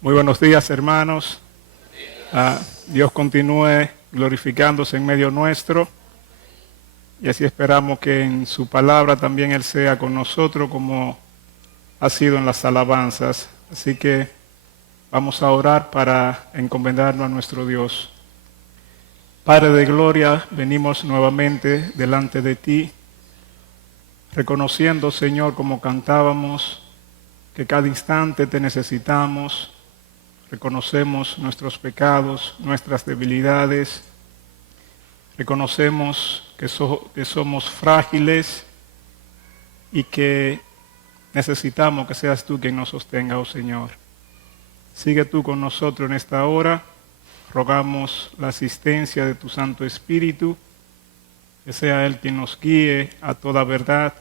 Muy buenos días, hermanos. Dios continúe glorificándose en medio nuestro y así esperamos que en su palabra también Él sea con nosotros como ha sido en las alabanzas. Así que vamos a orar para encomendarnos a nuestro Dios. Padre de gloria, venimos nuevamente delante de ti, reconociendo, Señor, como cantábamos, que cada instante te necesitamos. Reconocemos nuestros pecados, nuestras debilidades. Reconocemos que somos frágiles y que necesitamos que seas tú quien nos sostenga, oh Señor. Sigue tú con nosotros en esta hora. Rogamos la asistencia de tu Santo Espíritu, que sea Él quien nos guíe a toda verdad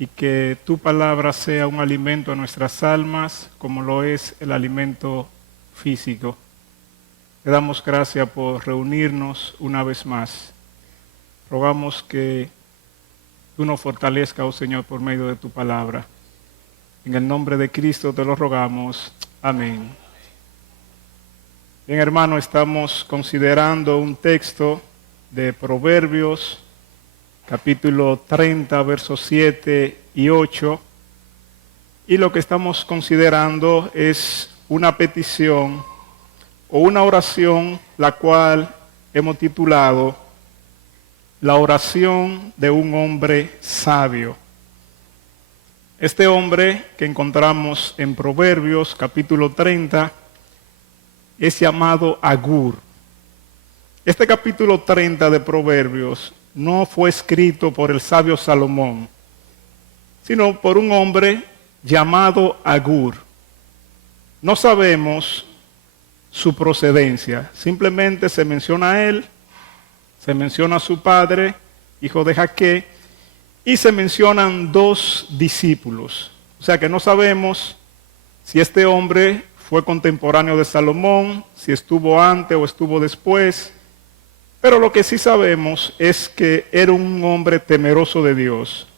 y que tu palabra sea un alimento a nuestras almas como lo es el alimento físico. Te damos gracias por reunirnos una vez más. Rogamos que tú nos fortalezcas, oh Señor, por medio de tu palabra. En el nombre de Cristo te lo rogamos. Amén. Bien, hermano, estamos considerando un texto de Proverbios, capítulo 30, versos 7 y 8. Y lo que estamos considerando es una petición o una oración, la cual hemos titulado La oración de un hombre sabio. Este hombre que encontramos en Proverbios, capítulo 30, es llamado Agur. Este capítulo 30 de Proverbios no fue escrito por el sabio Salomón, sino por un hombre llamado Agur. No sabemos su procedencia, simplemente se menciona a él, se menciona a su padre, hijo de Jaque, y se mencionan dos discípulos. O sea que no sabemos si este hombre fue contemporáneo de Salomón, si estuvo antes o estuvo después. Pero lo que sí sabemos es que era un hombre temeroso de Dios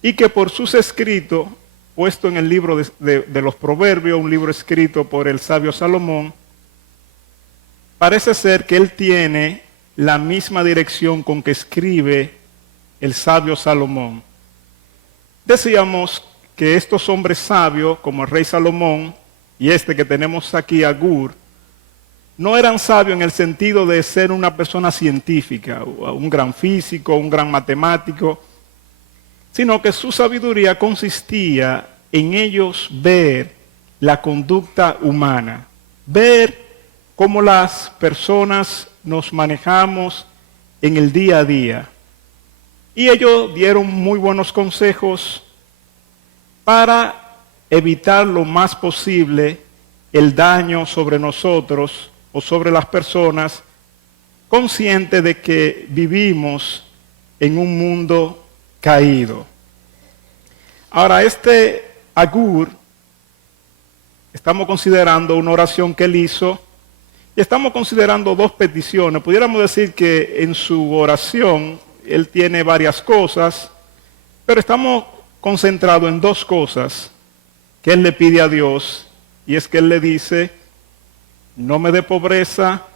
y que por sus escritos, puesto en el libro de los Proverbios, un libro escrito por el sabio Salomón, parece ser que él tiene la misma dirección con que escribe el sabio Salomón. Decíamos que estos hombres sabios, como el rey Salomón y este que tenemos aquí, Agur, no eran sabios en el sentido de ser una persona científica, un gran físico, un gran matemático, sino que su sabiduría consistía en ellos ver la conducta humana, ver cómo las personas nos manejamos en el día a día. Y ellos dieron muy buenos consejos para evitar lo más posible el daño sobre nosotros o sobre las personas, conscientes de que vivimos en un mundo caído. Ahora, este Agur, estamos considerando una oración que él hizo, y estamos considerando dos peticiones. Pudiéramos decir que en su oración él tiene varias cosas, pero estamos concentrados en dos cosas que él le pide a Dios, y es que él le dice: no me dé pobreza,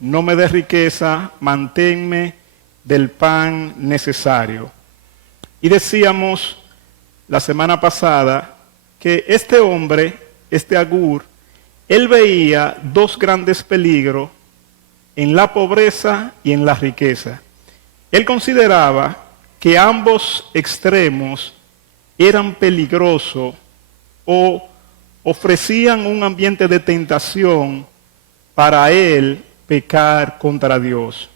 no me dé riqueza, manténme del pan necesario. Y decíamos la semana pasada que este hombre, este Agur, él veía dos grandes peligros en la pobreza y en la riqueza. Él consideraba que ambos extremos eran peligrosos o ofrecían un ambiente de tentación para él pecar contra Dios.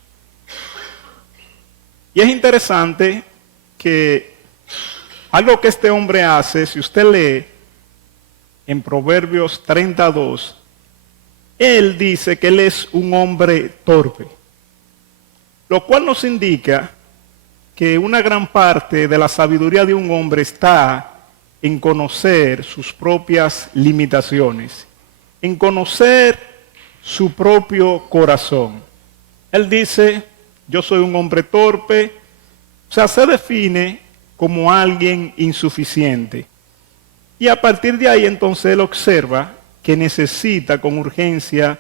Y es interesante que algo que este hombre hace, si usted lee en Proverbios 32, él dice que él es un hombre torpe, lo cual nos indica que una gran parte de la sabiduría de un hombre está en conocer sus propias limitaciones, en conocer su propio corazón. Él dice: yo soy un hombre torpe, o sea, se define como alguien insuficiente. Y a partir de ahí entonces él observa que necesita con urgencia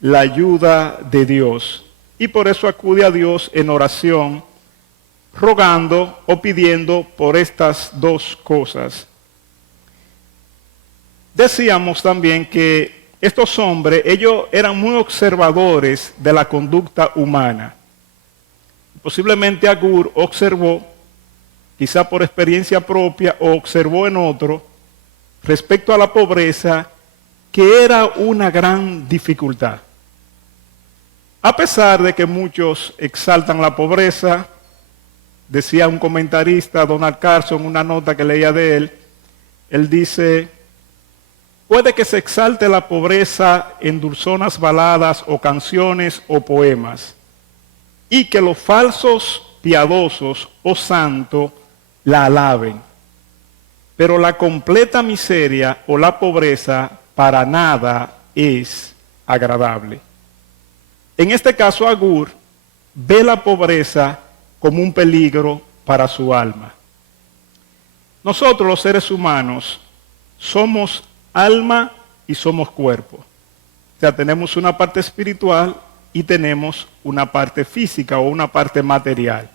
la ayuda de Dios. Y por eso acude a Dios en oración, rogando o pidiendo por estas dos cosas. Decíamos también que estos hombres, ellos eran muy observadores de la conducta humana. Posiblemente Agur observó, quizá por experiencia propia, o observó en otro, respecto a la pobreza, que era una gran dificultad. A pesar de que muchos exaltan la pobreza, decía un comentarista, Donald Carson, una nota que leía de él dice: puede que se exalte la pobreza en dulzonas baladas o canciones o poemas, y que los falsos piadosos o santos la alaben, pero la completa miseria o la pobreza para nada es agradable. En este caso, Agur ve la pobreza como un peligro para su alma. Nosotros, los seres humanos, somos alma y somos cuerpo. O sea, tenemos una parte espiritual y tenemos una parte física o una parte material.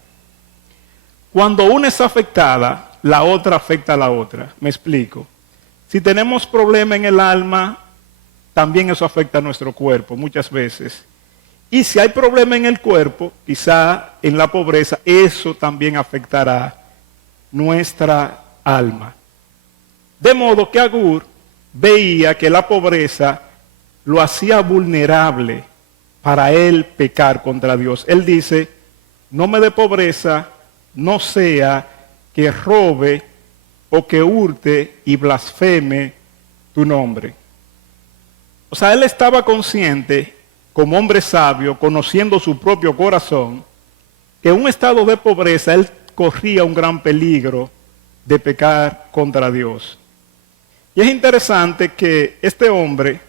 Cuando una es afectada, la otra afecta a la otra. Me explico. Si tenemos problema en el alma, también eso afecta a nuestro cuerpo muchas veces. Y si hay problema en el cuerpo, quizá en la pobreza, eso también afectará nuestra alma. De modo que Agur veía que la pobreza lo hacía vulnerable para él pecar contra Dios. Él dice: no me dé pobreza, no sea que robe o que hurte y blasfeme tu nombre. O sea, él estaba consciente, como hombre sabio, conociendo su propio corazón, que en un estado de pobreza él corría un gran peligro de pecar contra Dios. Y es interesante que este hombre,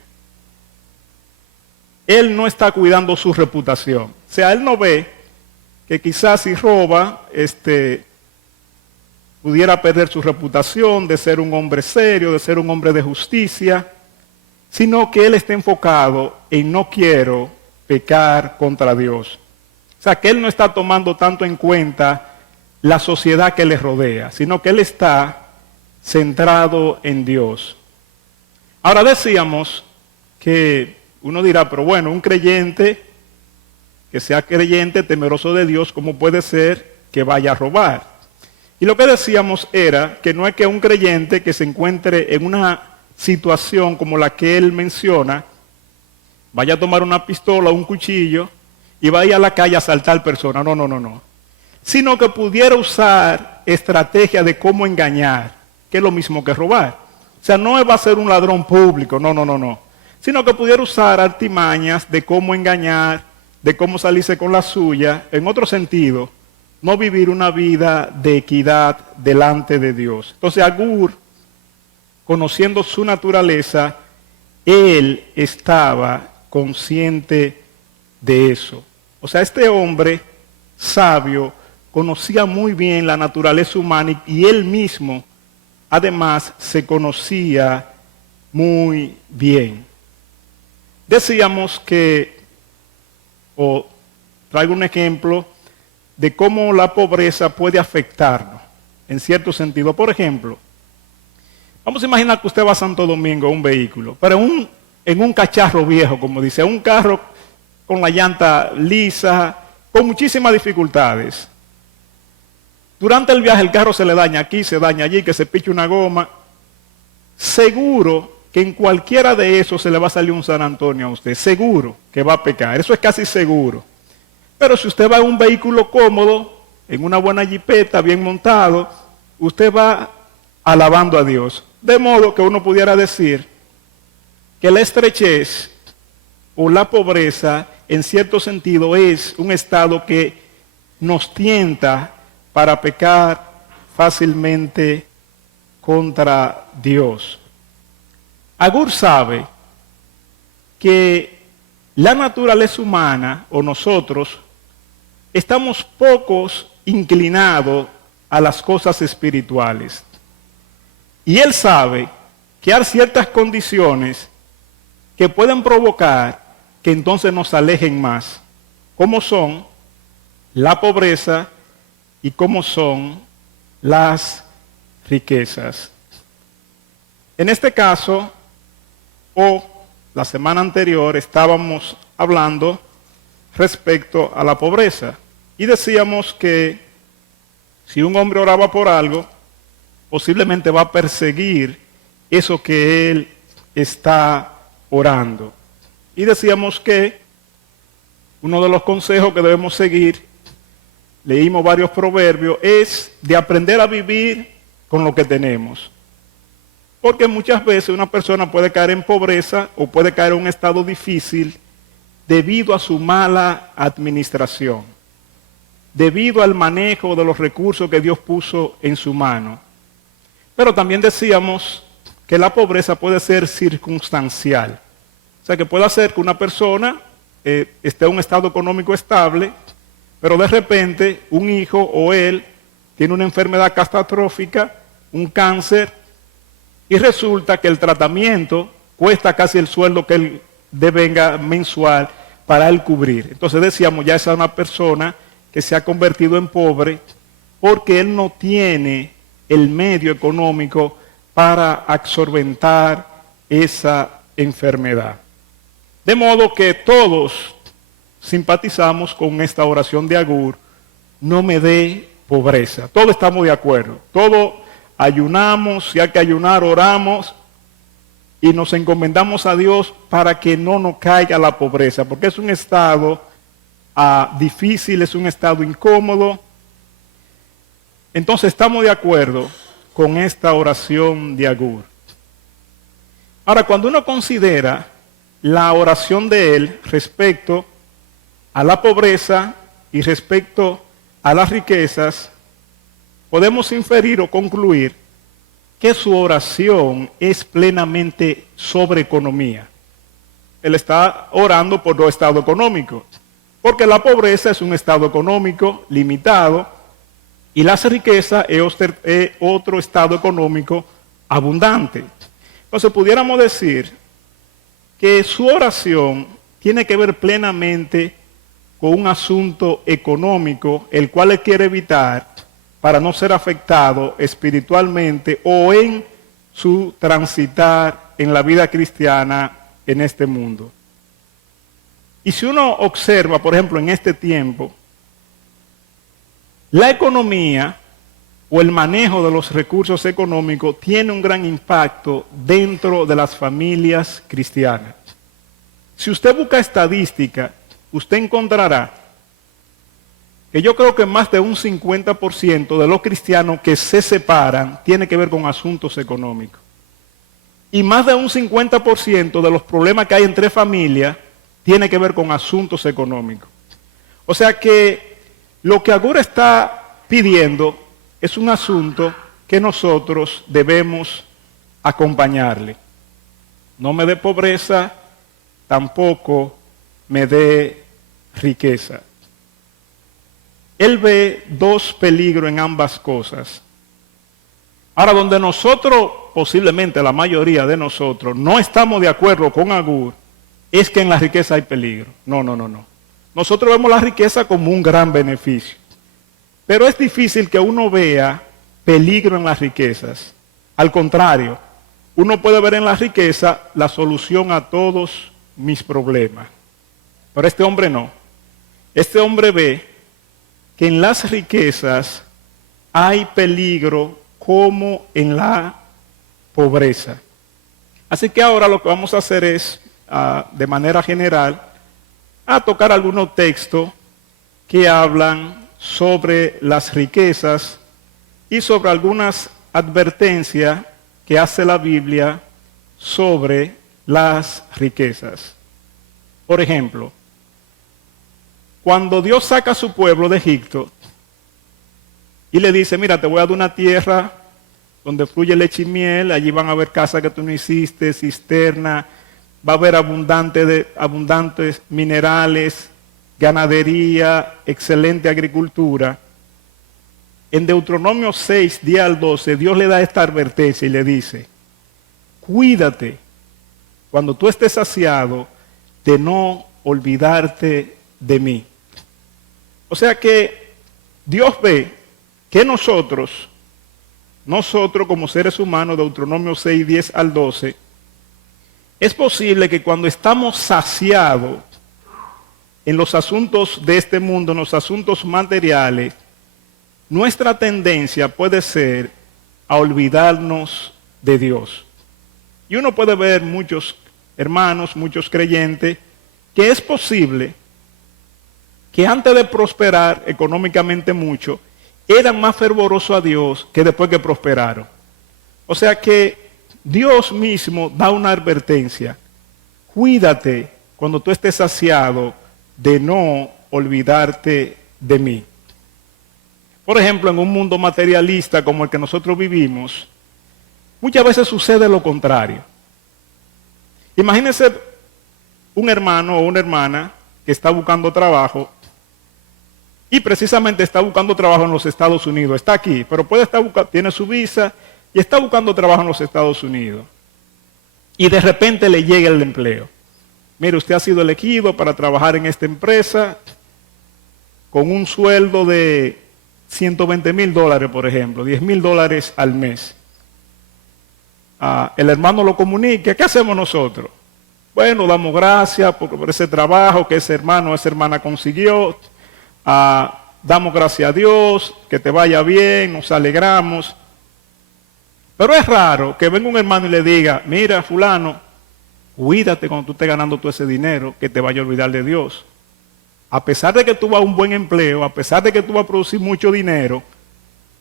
él no está cuidando su reputación. O sea, él no ve que quizás si roba, pudiera perder su reputación de ser un hombre serio, de ser un hombre de justicia, sino que él está enfocado en no quiero pecar contra Dios. O sea, que él no está tomando tanto en cuenta la sociedad que le rodea, sino que él está centrado en Dios. Ahora decíamos que uno dirá, pero bueno, un creyente que sea creyente, temeroso de Dios, ¿cómo puede ser que vaya a robar? Y lo que decíamos era que no es que un creyente que se encuentre en una situación como la que él menciona, vaya a tomar una pistola o un cuchillo y vaya a la calle a asaltar personas. No. Sino que pudiera usar estrategia de cómo engañar, que es lo mismo que robar. O sea, no va a ser un ladrón público, no. Sino que pudiera usar artimañas de cómo engañar, de cómo salirse con la suya, en otro sentido, no vivir una vida de equidad delante de Dios. Entonces Agur, conociendo su naturaleza, él estaba consciente de eso. O sea, este hombre sabio conocía muy bien la naturaleza humana y él mismo, además, se conocía muy bien. Decíamos que, o traigo un ejemplo de cómo la pobreza puede afectarnos, en cierto sentido. Por ejemplo, vamos a imaginar que usted va a Santo Domingo en un vehículo, pero en un cacharro viejo, como dice, un carro con la llanta lisa, con muchísimas dificultades. Durante el viaje el carro se le daña aquí, se daña allí, que se piche una goma. Seguro que en cualquiera de esos se le va a salir un San Antonio a usted. Seguro que va a pecar, eso es casi seguro. Pero si usted va en un vehículo cómodo, en una buena jipeta, bien montado, usted va alabando a Dios. De modo que uno pudiera decir que la estrechez o la pobreza, en cierto sentido, es un estado que nos tienta para pecar fácilmente contra Dios. Agur sabe que la naturaleza humana, o nosotros, estamos pocos inclinados a las cosas espirituales. Y él sabe que hay ciertas condiciones que pueden provocar que entonces nos alejen más, como son la pobreza y como son las riquezas. En este caso, o la semana anterior, estábamos hablando respecto a la pobreza y decíamos que si un hombre oraba por algo, posiblemente va a perseguir eso que él está orando. Y decíamos que uno de los consejos que debemos seguir, leímos varios proverbios, es de aprender a vivir con lo que tenemos. Porque muchas veces una persona puede caer en pobreza o puede caer en un estado difícil debido a su mala administración, debido al manejo de los recursos que Dios puso en su mano. Pero también decíamos que la pobreza puede ser circunstancial. O sea, que puede hacer que una persona esté en un estado económico estable, pero de repente un hijo o él tiene una enfermedad catastrófica, un cáncer, y resulta que el tratamiento cuesta casi el sueldo que él devenga mensual para él cubrir. Entonces decíamos, ya esa es una persona que se ha convertido en pobre porque él no tiene el medio económico para absorbentar esa enfermedad. De modo que todos simpatizamos con esta oración de Agur, no me dé pobreza. Todos estamos de acuerdo. Todos ayunamos, si hay que ayunar, oramos y nos encomendamos a Dios para que no nos caiga la pobreza, porque es un estado difícil, es un estado incómodo. Entonces estamos de acuerdo con esta oración de Agur. Ahora, cuando uno considera la oración de él respecto a la pobreza y respecto a las riquezas, podemos inferir o concluir que su oración es plenamente sobre economía. Él está orando por los estados económicos, porque la pobreza es un estado económico limitado y la riqueza es otro estado económico abundante. Entonces pudiéramos decir que su oración tiene que ver plenamente con un asunto económico, el cual él quiere evitar para no ser afectado espiritualmente o en su transitar en la vida cristiana en este mundo. Y si uno observa, por ejemplo, en este tiempo, la economía o el manejo de los recursos económicos tiene un gran impacto dentro de las familias cristianas. Si usted busca estadística, usted encontrará que yo creo que más de un 50% de los cristianos que se separan tiene que ver con asuntos económicos. Y más de un 50% de los problemas que hay entre familias tiene que ver con asuntos económicos. O sea que lo que Agur está pidiendo es un asunto que nosotros debemos acompañarle. No me dé pobreza, tampoco me dé riqueza. Él ve dos peligros en ambas cosas. Ahora, donde nosotros, posiblemente la mayoría de nosotros, no estamos de acuerdo con Agur, es que en la riqueza hay peligro. No. Nosotros vemos la riqueza como un gran beneficio. Pero es difícil que uno vea peligro en las riquezas. Al contrario, uno puede ver en la riqueza la solución a todos mis problemas. Pero este hombre no. Este hombre ve que en las riquezas hay peligro como en la pobreza. Así que ahora lo que vamos a hacer es, de manera general, a tocar algunos textos que hablan sobre las riquezas y sobre algunas advertencias que hace la Biblia sobre las riquezas. Por ejemplo, cuando Dios saca a su pueblo de Egipto y le dice, mira, te voy a dar una tierra donde fluye leche y miel, allí van a haber casas que tú no hiciste, cisterna, va a haber abundantes minerales, ganadería, excelente agricultura. En Deuteronomio 6, 10 al 12, Dios le da esta advertencia y le dice, cuídate cuando tú estés saciado, de no olvidarte de mí. O sea que Dios ve que nosotros como seres humanos, Deuteronomio 6, 10 al 12, es posible que cuando estamos saciados en los asuntos de este mundo, en los asuntos materiales, nuestra tendencia puede ser a olvidarnos de Dios. Y uno puede ver muchos hermanos, muchos creyentes, que es posible que antes de prosperar económicamente mucho, eran más fervorosos a Dios que después que prosperaron. O sea que Dios mismo da una advertencia. Cuídate cuando tú estés saciado de no olvidarte de mí. Por ejemplo, en un mundo materialista como el que nosotros vivimos, muchas veces sucede lo contrario. Imagínense un hermano o una hermana que está buscando trabajo y precisamente está buscando trabajo en los Estados Unidos. Está aquí, pero puede estar tiene su visa y está buscando trabajo en los Estados Unidos. Y de repente le llega el empleo. Mire, usted ha sido elegido para trabajar en esta empresa con un sueldo de $120,000, por ejemplo, $10,000 al mes. El hermano lo comunica. ¿Qué hacemos nosotros? Bueno, damos gracias por ese trabajo que ese hermano o esa hermana consiguió. Damos gracias a Dios, que te vaya bien, nos alegramos. Pero es raro que venga un hermano y le diga, mira, fulano, cuídate cuando tú estés ganando todo ese dinero, que te vaya a olvidar de Dios. A pesar de que tú vas a un buen empleo, a pesar de que tú vas a producir mucho dinero,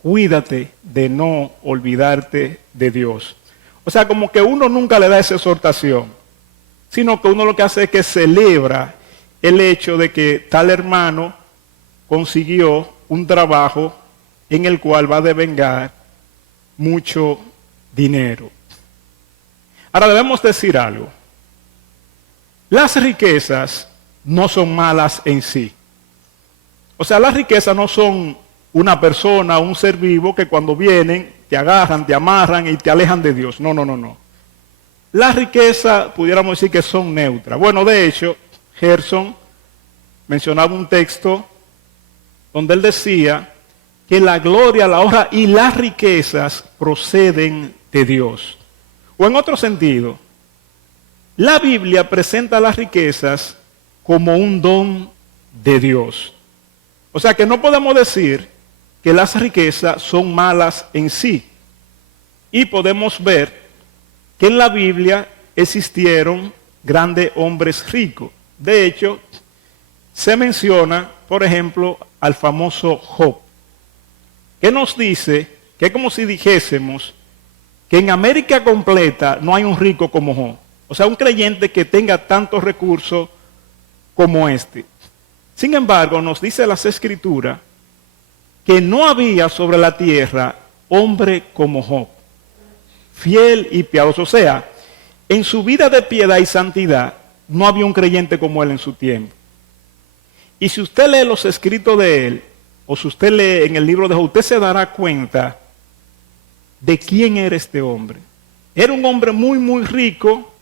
cuídate de no olvidarte de Dios. O sea, como que uno nunca le da esa exhortación, sino que uno lo que hace es que celebra el hecho de que tal hermano consiguió un trabajo en el cual va a devengar mucho dinero. Ahora debemos decir algo. Las riquezas no son malas en sí. O sea, las riquezas no son una persona o un ser vivo que cuando vienen te agarran, te amarran y te alejan de Dios. No, no, no, no. Las riquezas pudiéramos decir que son neutras. Bueno, de hecho, Gerson mencionaba un texto donde él decía que la gloria, la honra y las riquezas proceden de Dios. O en otro sentido, la Biblia presenta las riquezas como un don de Dios. O sea que no podemos decir que las riquezas son malas en sí. Y podemos ver que en la Biblia existieron grandes hombres ricos. De hecho, se menciona, por ejemplo, al famoso Job, que nos dice que es como si dijésemos que en América completa no hay un rico como Job. O sea, un creyente que tenga tantos recursos como este. Sin embargo, nos dice las Escrituras que no había sobre la tierra hombre como Job, fiel y piadoso. O sea, en su vida de piedad y santidad no había un creyente como él en su tiempo. Y si usted lee los escritos de él, o si usted lee en el libro de Job, usted se dará cuenta de quién era este hombre. Era un hombre muy, muy rico.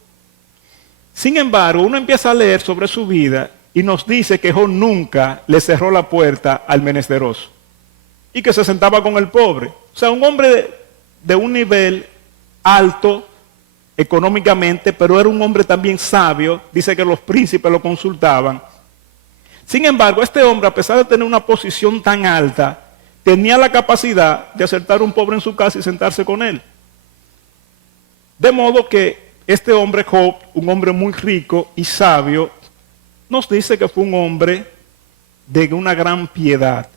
Sin embargo, uno empieza a leer sobre su vida y nos dice que Job nunca le cerró la puerta al menesteroso y que se sentaba con el pobre. O sea, un hombre de un nivel alto económicamente, pero era un hombre también sabio. Dice que los príncipes lo consultaban. Sin embargo, este hombre, a pesar de tener una posición tan alta, tenía la capacidad de aceptar a un pobre en su casa y sentarse con él. De modo que este hombre Job, un hombre muy rico y sabio, nos dice que fue un hombre de una gran piedad,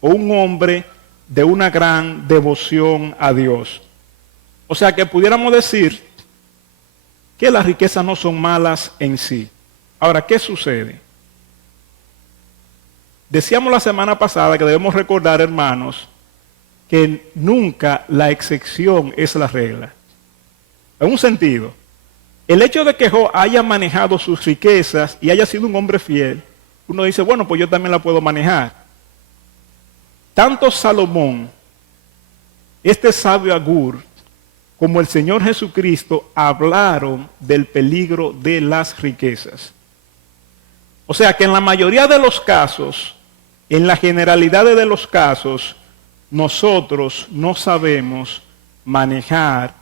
o un hombre de una gran devoción a Dios. O sea que pudiéramos decir que las riquezas no son malas en sí. Ahora, ¿qué sucede? Decíamos la semana pasada que debemos recordar, hermanos, que nunca la excepción es la regla. En un sentido, el hecho de que Job haya manejado sus riquezas y haya sido un hombre fiel, uno dice, bueno, pues yo también la puedo manejar. Tanto Salomón, este sabio Agur, como el Señor Jesucristo hablaron del peligro de las riquezas. O sea que en la mayoría de los casos, en la generalidad de los casos, nosotros no sabemos manejar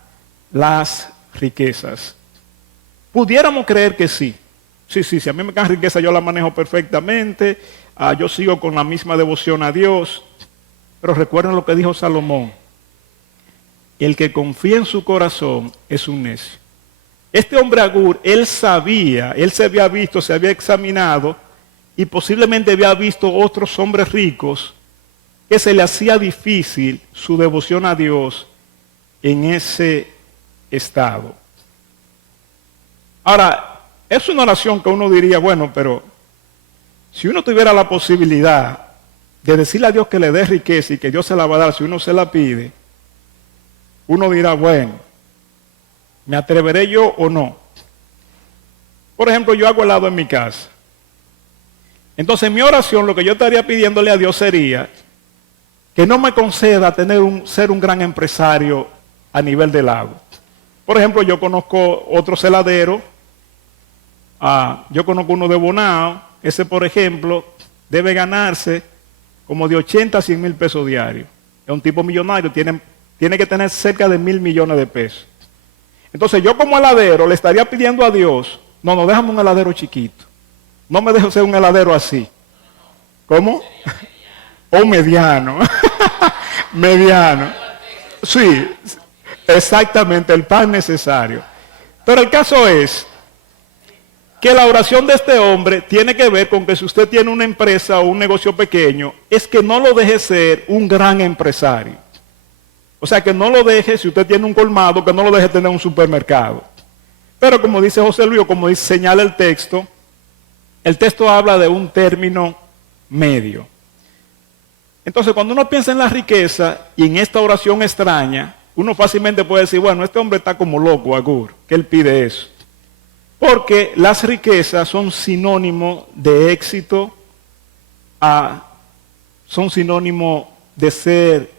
las riquezas. Pudiéramos creer que sí. Sí, si a mí me cae riqueza yo la manejo perfectamente, yo sigo con la misma devoción a Dios. Pero recuerden lo que dijo Salomón: el que confía en su corazón es un necio. Este hombre Agur, él sabía, él se había visto, se había examinado y posiblemente había visto otros hombres ricos que se le hacía difícil su devoción a Dios en ese estado. Ahora, es una oración que uno diría, bueno, pero si uno tuviera la posibilidad de decirle a Dios que le dé riqueza y que Dios se la va a dar si uno se la pide, uno dirá, bueno, ¿me atreveré yo o no? Por ejemplo, yo hago helado en mi casa. Entonces, en mi oración, lo que yo estaría pidiéndole a Dios sería que no me conceda ser un gran empresario a nivel de helado. Por ejemplo, yo conozco otros heladeros. Yo conozco uno de Bonao. Ese, por ejemplo, debe ganarse como de 80 a 100 mil pesos diarios. Es un tipo millonario, tiene que tener cerca de 1.000 millones de pesos. Entonces yo como heladero le estaría pidiendo a Dios, no, déjame un heladero chiquito. No me dejes ser un heladero así. ¿Cómo? O mediano. Mediano. Sí, exactamente, el pan necesario. Pero el caso es que la oración de este hombre tiene que ver con que si usted tiene una empresa o un negocio pequeño, es que no lo deje ser un gran empresario. O sea, que no lo deje, si usted tiene un colmado, que no lo deje tener un supermercado. Pero como dice José Luis, como señala el texto habla de un término medio. Entonces, cuando uno piensa en la riqueza y en esta oración extraña, uno fácilmente puede decir, bueno, este hombre está como loco, Agur, que él pide eso. Porque las riquezas son sinónimo de éxito, son sinónimo de ser,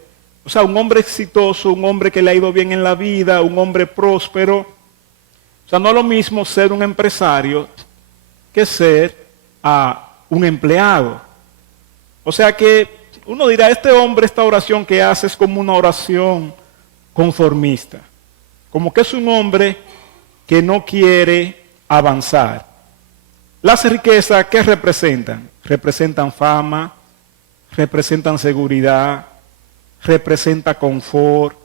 o sea, un hombre exitoso, un hombre que le ha ido bien en la vida, un hombre próspero. O sea, no es lo mismo ser un empresario que ser un empleado. O sea que uno dirá, este hombre, esta oración que hace es como una oración conformista. Como que es un hombre que no quiere avanzar. Las riquezas, ¿qué representan? Representan fama, representan seguridad, representa confort.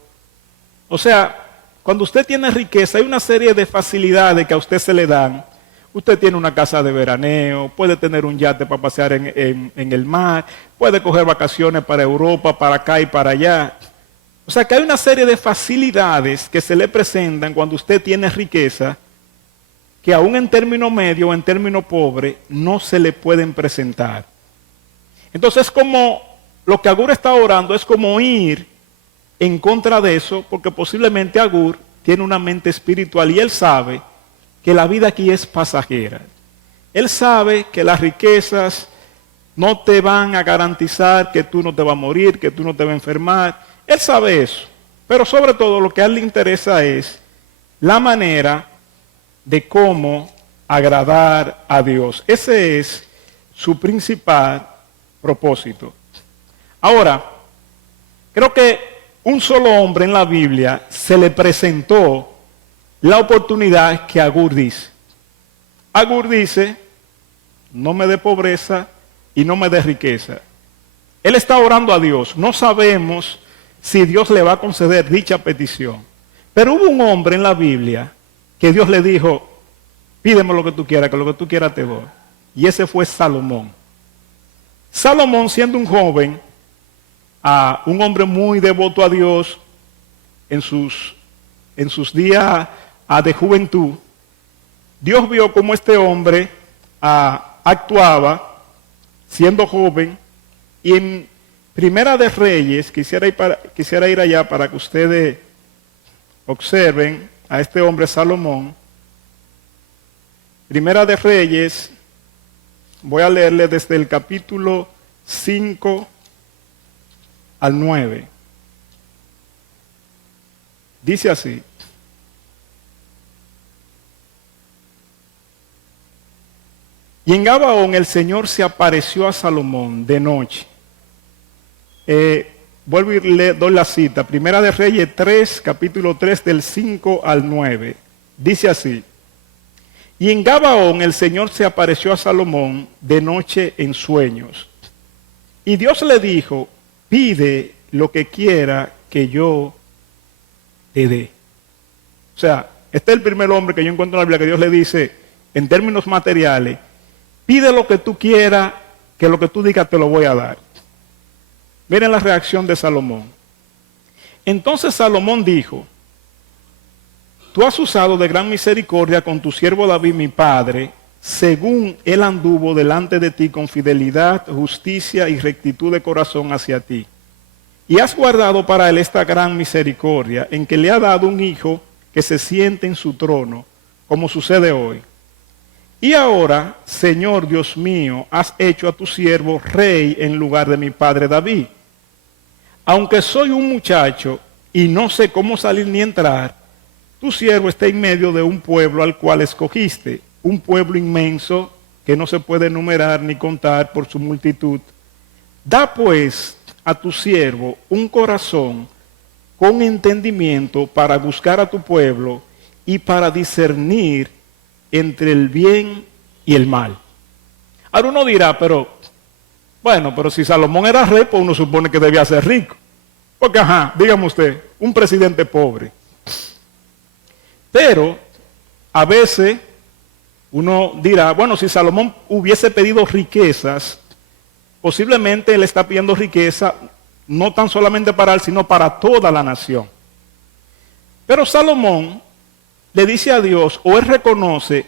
O sea, cuando usted tiene riqueza, hay una serie de facilidades que a usted se le dan. Usted tiene una casa de veraneo, puede tener un yate para pasear en el mar, puede coger vacaciones para Europa, para acá y para allá. O sea que hay una serie de facilidades que se le presentan cuando usted tiene riqueza, que aún en término medio o en término pobre no se le pueden presentar. Entonces, como lo que Agur está orando es como ir en contra de eso, porque posiblemente Agur tiene una mente espiritual y él sabe que la vida aquí es pasajera. Él sabe que las riquezas no te van a garantizar que tú no te vas a morir, que tú no te vas a enfermar. Él sabe eso. Pero sobre todo lo que a él le interesa es la manera de cómo agradar a Dios. Ese es su principal propósito. Ahora, creo que un solo hombre en la Biblia se le presentó la oportunidad que Agur dice. Agur dice, no me dé pobreza y no me dé riqueza. Él está orando a Dios. No sabemos si Dios le va a conceder dicha petición. Pero hubo un hombre en la Biblia que Dios le dijo, pídeme lo que tú quieras, que lo que tú quieras te doy. Y ese fue Salomón. Salomón, siendo un joven, un hombre muy devoto a Dios en sus días de juventud, Dios vio cómo este hombre actuaba siendo joven, y en Primera de Reyes, quisiera ir allá para que ustedes observen a este hombre Salomón. Primera de Reyes, voy a leerle desde el capítulo 5 al 9. Dice así: Y en Gabaón el Señor se apareció a Salomón de noche. Vuelvo y le doy la cita. Primera de Reyes 3, capítulo 3, del 5 al 9. Dice así. Y en Gabaón el Señor se apareció a Salomón de noche en sueños. Y Dios le dijo, pide lo que quiera que yo te dé. O sea, este es el primer hombre que yo encuentro en la Biblia que Dios le dice, en términos materiales, pide lo que tú quieras, que lo que tú digas te lo voy a dar. Miren la reacción de Salomón. Entonces Salomón dijo, tú has usado de gran misericordia con tu siervo David mi padre, según él anduvo delante de ti con fidelidad, justicia y rectitud de corazón hacia ti. Y has guardado para él esta gran misericordia, en que le ha dado un hijo que se siente en su trono, como sucede hoy. Y ahora, Señor Dios mío, has hecho a tu siervo rey en lugar de mi padre David. Aunque soy un muchacho y no sé cómo salir ni entrar, tu siervo está en medio de un pueblo al cual escogiste, un pueblo inmenso que no se puede enumerar ni contar por su multitud. Da pues a tu siervo un corazón con entendimiento para buscar a tu pueblo y para discernir entre el bien y el mal. Ahora uno dirá, pero si Salomón era rey, pues uno supone que debía ser rico. Porque, dígame usted, un presidente pobre. Pero a veces uno dirá, si Salomón hubiese pedido riquezas, posiblemente él está pidiendo riqueza no tan solamente para él, sino para toda la nación. Pero Salomón le dice a Dios, o él reconoce,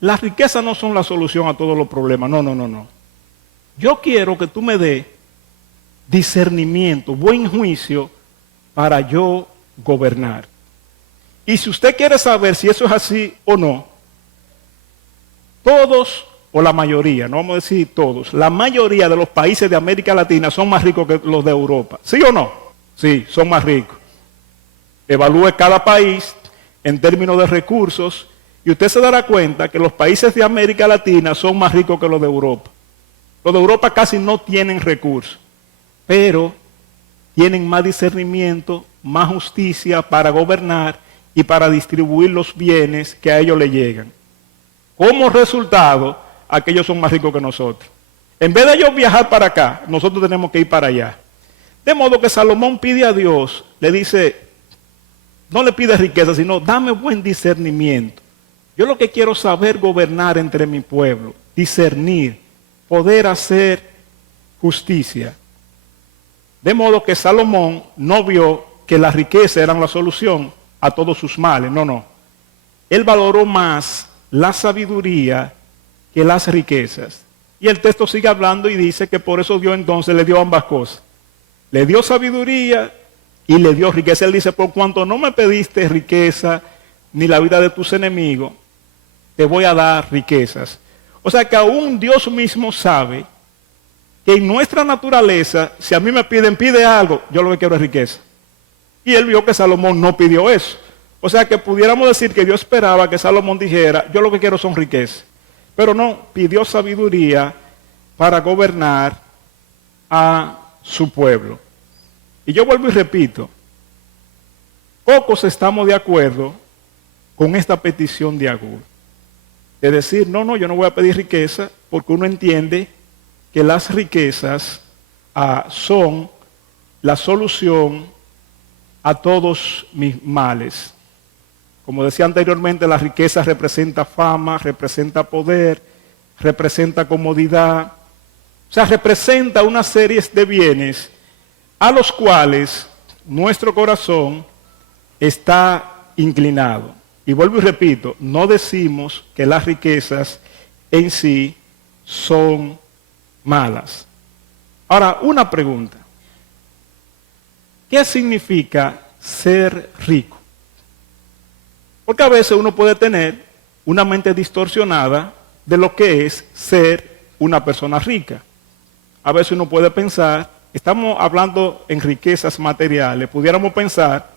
las riquezas no son la solución a todos los problemas. No. Yo quiero que tú me des discernimiento, buen juicio, para yo gobernar. Y si usted quiere saber si eso es así o no, todos, o la mayoría, no vamos a decir todos, la mayoría de los países de América Latina son más ricos que los de Europa. ¿Sí o no? Sí, son más ricos. Evalúe cada país en términos de recursos y usted se dará cuenta que los países de América Latina son más ricos que los de Europa. Los de Europa casi no tienen recursos, pero tienen más discernimiento, más justicia para gobernar y para distribuir los bienes que a ellos les llegan. Como resultado, aquellos son más ricos que nosotros. En vez de ellos viajar para acá, nosotros tenemos que ir para allá. De modo que Salomón pide a Dios, le dice, no le pide riqueza, sino dame buen discernimiento. Yo lo que quiero es saber gobernar entre mi pueblo, discernir, poder hacer justicia. De modo que Salomón no vio que la riqueza era la solución a todos sus males, no. Él valoró más la sabiduría que las riquezas. Y el texto sigue hablando y dice que por eso Dios entonces le dio ambas cosas. Le dio sabiduría y le dio riqueza. Él dice, por cuanto no me pediste riqueza ni la vida de tus enemigos, te voy a dar riquezas. O sea que aún Dios mismo sabe que en nuestra naturaleza, si a mí me pide algo, yo lo que quiero es riqueza. Y él vio que Salomón no pidió eso. O sea que pudiéramos decir que Dios esperaba que Salomón dijera, yo lo que quiero son riquezas. Pero no, pidió sabiduría para gobernar a su pueblo. Y yo vuelvo y repito, pocos estamos de acuerdo con esta petición de Agur. Es decir, no, yo no voy a pedir riqueza porque uno entiende que las riquezas son la solución a todos mis males. Como decía anteriormente, la riqueza representa fama, representa poder, representa comodidad. O sea, representa una serie de bienes a los cuales nuestro corazón está inclinado. Y vuelvo y repito, no decimos que las riquezas en sí son malas. Ahora, una pregunta. ¿Qué significa ser rico? Porque a veces uno puede tener una mente distorsionada de lo que es ser una persona rica. A veces uno puede pensar, estamos hablando en riquezas materiales, pudiéramos pensar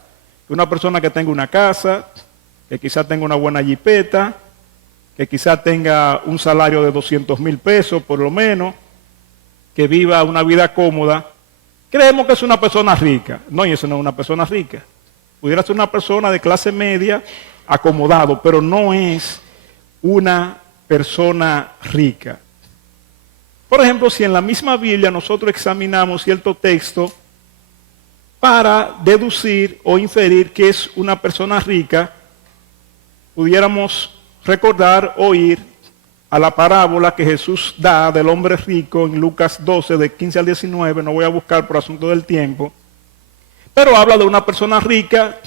que una persona que tenga una casa, que quizás tenga una buena jipeta, que quizá tenga un salario de 200,000 pesos por lo menos, que viva una vida cómoda, creemos que es una persona rica. No, y eso no es una persona rica. Pudiera ser una persona de clase media, acomodado, pero no es una persona rica. Por ejemplo, si en la misma Biblia nosotros examinamos cierto texto para deducir o inferir que es una persona rica, pudiéramos recordar o ir a la parábola que Jesús da del hombre rico en Lucas 12, de 15 al 19, no voy a buscar por asunto del tiempo, pero habla de una persona rica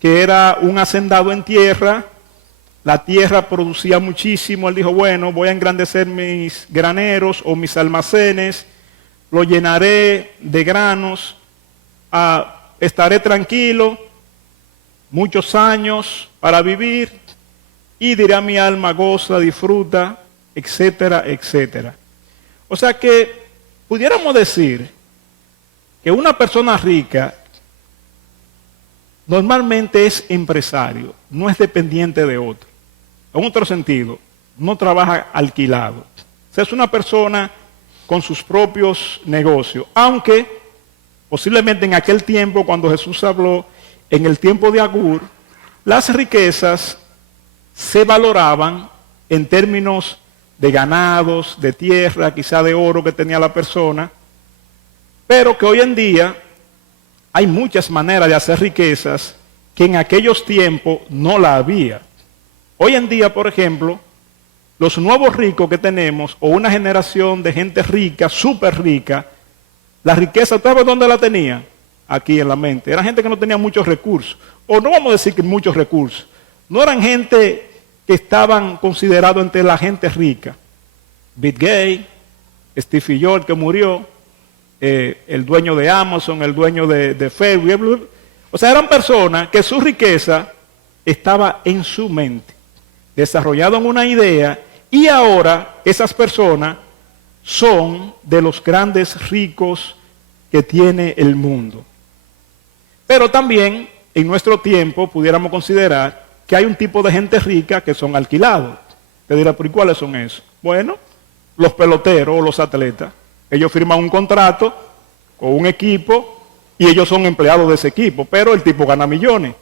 que era un hacendado en tierra, la tierra producía muchísimo, él dijo, bueno, voy a engrandecer mis graneros o mis almacenes, lo llenaré de granos, estaré tranquilo, muchos años para vivir, y diré a mi alma, goza, disfruta, etcétera, etcétera. O sea que pudiéramos decir que una persona rica normalmente es empresario, no es dependiente de otro. En otro sentido, no trabaja alquilado. O sea, es una persona con sus propios negocios, aunque posiblemente en aquel tiempo, cuando Jesús habló, en el tiempo de Agur, las riquezas se valoraban en términos de ganados, de tierra, quizá de oro que tenía la persona, pero que hoy en día hay muchas maneras de hacer riquezas que en aquellos tiempos no la había. Hoy en día, por ejemplo, los nuevos ricos que tenemos, o una generación de gente rica, súper rica, la riqueza, ¿usted sabe dónde la tenía? Aquí en la mente. Era gente que no tenía muchos recursos, o no vamos a decir que muchos recursos, no eran gente que estaban considerados entre la gente rica. Bill Gates, Steve Jobs, que murió, el dueño de Amazon, el dueño de Facebook. O sea, eran personas que su riqueza estaba en su mente, desarrollado en una idea, y ahora esas personas son de los grandes ricos que tiene el mundo. Pero también en nuestro tiempo pudiéramos considerar que hay un tipo de gente rica que son alquilados. Te dirá, ¿pero y cuáles son esos? Bueno, los peloteros o los atletas. Ellos firman un contrato con un equipo y ellos son empleados de ese equipo, pero el tipo gana millones.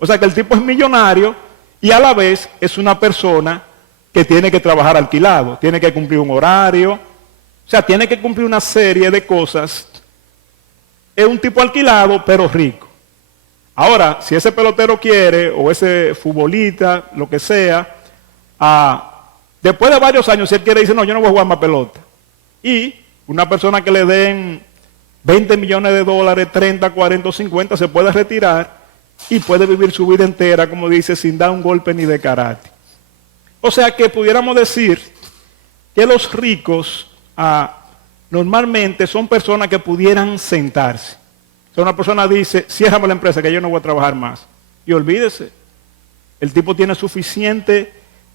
O sea que el tipo es millonario y a la vez es una persona que tiene que trabajar alquilado, tiene que cumplir un horario, o sea, tiene que cumplir una serie de cosas. Es un tipo alquilado, pero rico. Ahora, si ese pelotero quiere, o ese futbolista, lo que sea, después de varios años, si él quiere, dice, no, yo no voy a jugar más pelota. Y una persona que le den 20 millones de dólares, 30, 40 o 50, se puede retirar y puede vivir su vida entera, como dice, sin dar un golpe ni de karate. O sea que pudiéramos decir que los ricos normalmente son personas que pudieran sentarse. O sea, una persona dice, ciérrame la empresa que yo no voy a trabajar más. Y olvídese, el tipo tiene suficiente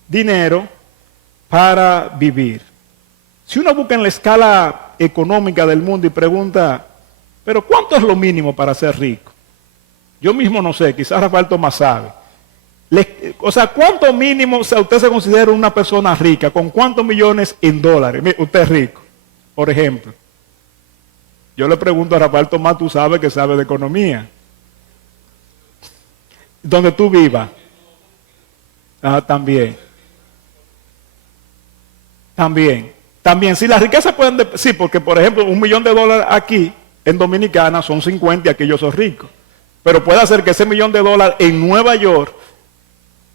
dinero para vivir. Si uno busca en la escala económica del mundo y pregunta, ¿pero cuánto es lo mínimo para ser rico? Yo mismo no sé, quizás Rafael Tomás sabe. O sea, ¿cuánto mínimo usted se considera una persona rica? ¿Con cuántos millones en dólares? Mire, usted es rico, por ejemplo. Yo le pregunto a Rafael Tomás, tú sabes que sabe de economía. Donde tú vivas. También. También, si las riquezas pueden... Sí, porque por ejemplo, $1 millón aquí, en Dominicana, son 50 y aquí yo soy rico. Pero puede ser que ese $1 millón en Nueva York,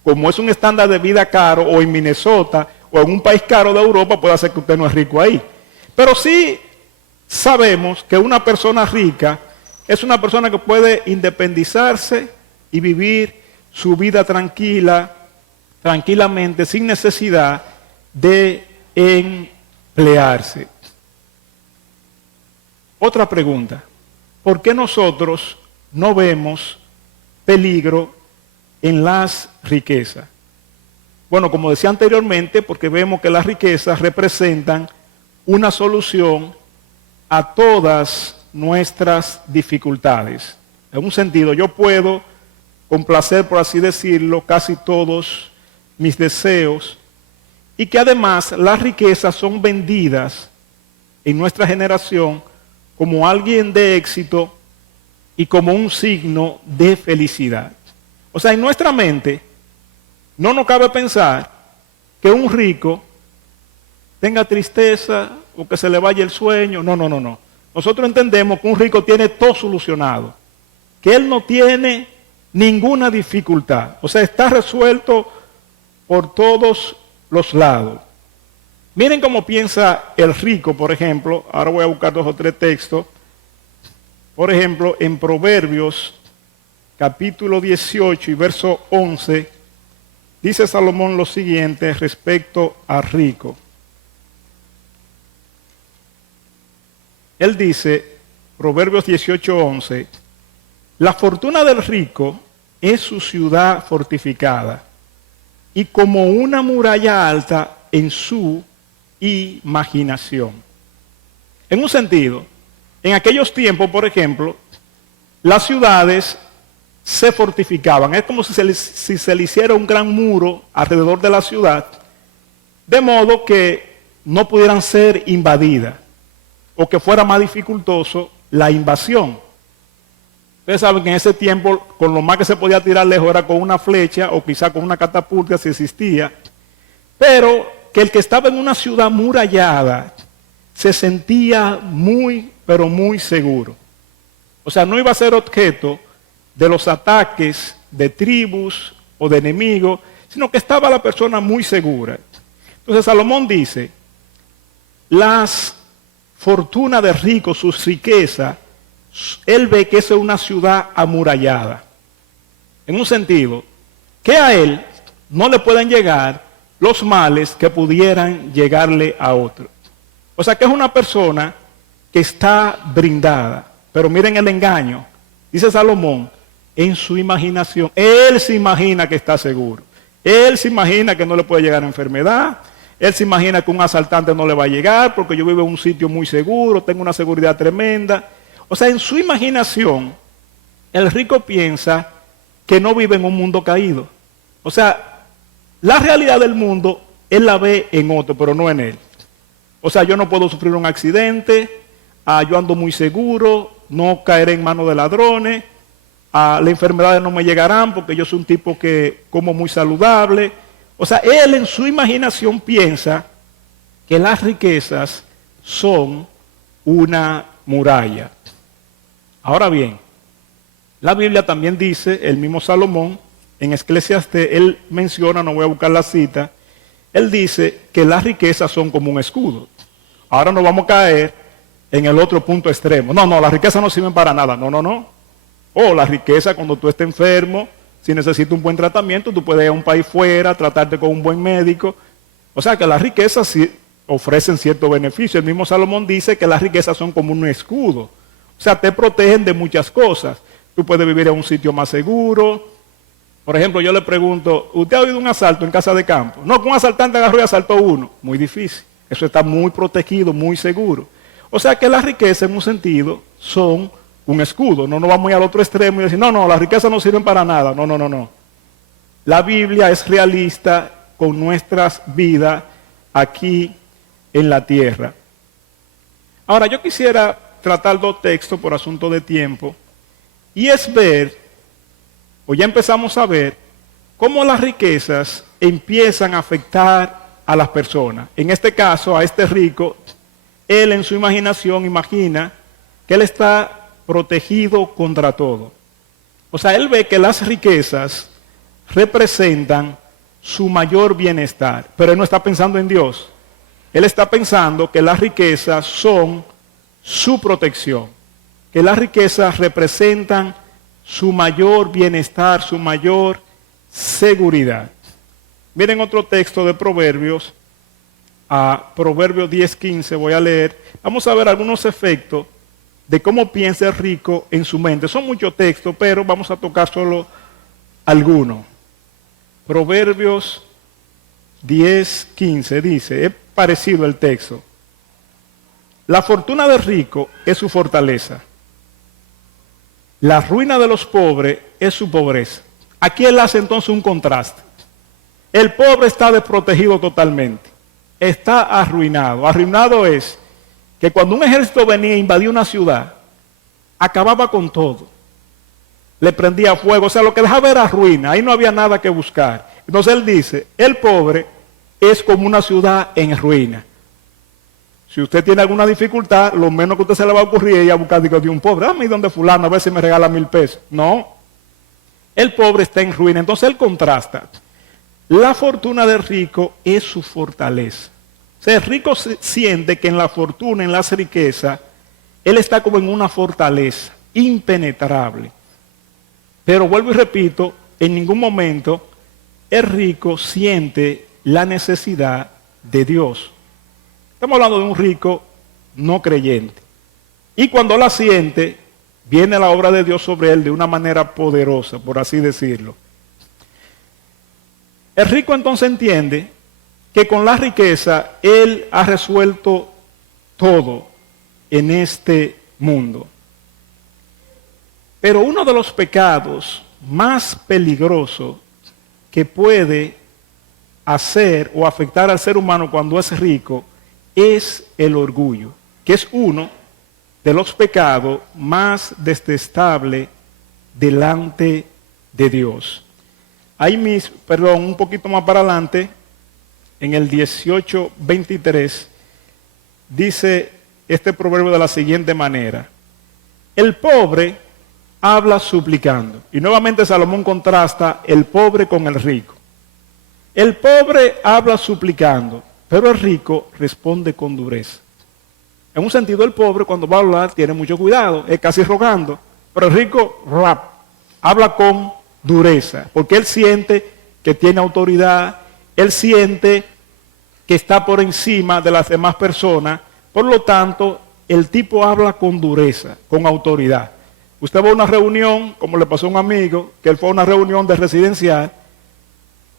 como es un estándar de vida caro, o en Minnesota, o en un país caro de Europa, puede ser que usted no es rico ahí. Pero sí sabemos que una persona rica es una persona que puede independizarse y vivir su vida tranquilamente, sin necesidad de emplearse. Otra pregunta, ¿por qué nosotros no vemos peligro en las riquezas? Bueno, como decía anteriormente, porque vemos que las riquezas representan una solución a todas nuestras dificultades. En un sentido, yo puedo complacer, por así decirlo, casi todos mis deseos y que además las riquezas son vendidas en nuestra generación como alguien de éxito y como un signo de felicidad. O sea, en nuestra mente no nos cabe pensar que un rico tenga tristeza o que se le vaya el sueño. No, no, no, no. Nosotros entendemos que un rico tiene todo solucionado, que él no tiene ninguna dificultad. O sea, está resuelto por todos los lados. Miren cómo piensa el rico, por ejemplo. Ahora voy a buscar 2 o 3 textos. Por ejemplo, en Proverbios, capítulo 18 y verso 11, dice Salomón lo siguiente respecto al rico. Él dice, Proverbios 18, 11, la fortuna del rico es su ciudad fortificada y como una muralla alta en su imaginación. En un sentido, en aquellos tiempos, por ejemplo, las ciudades se fortificaban. Es como si se le hiciera un gran muro alrededor de la ciudad, de modo que no pudieran ser invadidas o que fuera más dificultoso la invasión. Ustedes saben que en ese tiempo, con lo más que se podía tirar lejos era con una flecha o quizá con una catapulta si existía, pero que el que estaba en una ciudad murallada se sentía muy, pero muy seguro. O sea, no iba a ser objeto de los ataques de tribus o de enemigos, sino que estaba la persona muy segura. Entonces Salomón dice, las fortunas de ricos, sus riquezas, él ve que esa es una ciudad amurallada. En un sentido, que a él no le pueden llegar los males que pudieran llegarle a otro. O sea que es una persona que está brindada. Pero miren el engaño. Dice Salomón, en su imaginación, él se imagina que está seguro. Él se imagina que no le puede llegar enfermedad. Él se imagina que un asaltante no le va a llegar porque yo vivo en un sitio muy seguro, tengo una seguridad tremenda. O sea, en su imaginación, el rico piensa que no vive en un mundo caído. O sea, la realidad del mundo, él la ve en otro, pero no en él. O sea, yo no puedo sufrir un accidente, yo ando muy seguro, no caeré en manos de ladrones, las enfermedades no me llegarán porque yo soy un tipo que como muy saludable. O sea, él en su imaginación piensa que las riquezas son una muralla. Ahora bien, la Biblia también dice, el mismo Salomón, en Eclesiastés, él menciona, no voy a buscar la cita, él dice que las riquezas son como un escudo. Ahora no vamos a caer en el otro punto extremo. No, las riquezas no sirven para nada. No. La riqueza cuando tú estés enfermo, si necesitas un buen tratamiento, tú puedes ir a un país fuera, tratarte con un buen médico. O sea que las riquezas sí ofrecen cierto beneficio. El mismo Salomón dice que las riquezas son como un escudo. O sea, te protegen de muchas cosas. Tú puedes vivir en un sitio más seguro. Por ejemplo, yo le pregunto, ¿usted ha oído un asalto en casa de campo? No, que un asaltante agarró y asaltó uno. Muy difícil. Eso está muy protegido, muy seguro. O sea que las riquezas en un sentido son un escudo. No nos vamos a ir al otro extremo y decir, no, las riquezas no sirven para nada. No. La Biblia es realista con nuestras vidas aquí en la tierra. Ahora, yo quisiera tratar 2 textos por asunto de tiempo, y es ver, o ya empezamos a ver, cómo las riquezas empiezan a afectar a las personas. En este caso, a este rico, él en su imaginación imagina que él está protegido contra todo. O sea, él ve que las riquezas representan su mayor bienestar, pero él no está pensando en Dios. Él está pensando que las riquezas son su protección, que las riquezas representan su mayor bienestar, su mayor seguridad. Miren otro texto de Proverbios, Proverbios 10:15, voy a leer. Vamos a ver algunos efectos de cómo piensa el rico en su mente. Son muchos textos, pero vamos a tocar solo algunos. Proverbios 10:15 dice, es parecido el texto. La fortuna del rico es su fortaleza. La ruina de los pobres es su pobreza. Aquí él hace entonces un contraste. El pobre está desprotegido totalmente. Está arruinado. Arruinado es que cuando un ejército venía e invadía una ciudad, acababa con todo. Le prendía fuego. O sea, lo que dejaba era ruina. Ahí no había nada que buscar. Entonces él dice, el pobre es como una ciudad en ruina. Si usted tiene alguna dificultad, lo menos que a usted se le va a ocurrir es ir a buscar de un pobre. Dame donde fulano, a ver si me regala 1,000 pesos. No. El pobre está en ruina. Entonces él contrasta. La fortuna del rico es su fortaleza. O sea, el rico siente que en la fortuna, en las riquezas, él está como en una fortaleza impenetrable. Pero vuelvo y repito, en ningún momento el rico siente la necesidad de Dios. Estamos hablando de un rico no creyente. Y cuando la siente, viene la obra de Dios sobre él de una manera poderosa, por así decirlo. El rico entonces entiende que con la riqueza él ha resuelto todo en este mundo. Pero uno de los pecados más peligrosos que puede hacer o afectar al ser humano cuando es rico es el orgullo, que es uno de los pecados más detestables delante de Dios. Ahí mismo, un poquito más para adelante, en el 18:23, dice este proverbio de la siguiente manera: el pobre habla suplicando. Y nuevamente Salomón contrasta el pobre con el rico. El pobre habla suplicando, pero el rico responde con dureza. En un sentido, el pobre cuando va a hablar tiene mucho cuidado, es casi rogando, pero el rico habla con dureza, porque él siente que tiene autoridad, él siente que está por encima de las demás personas, por lo tanto, el tipo habla con dureza, con autoridad. Usted va a una reunión, como le pasó a un amigo, que él fue a una reunión de residencial,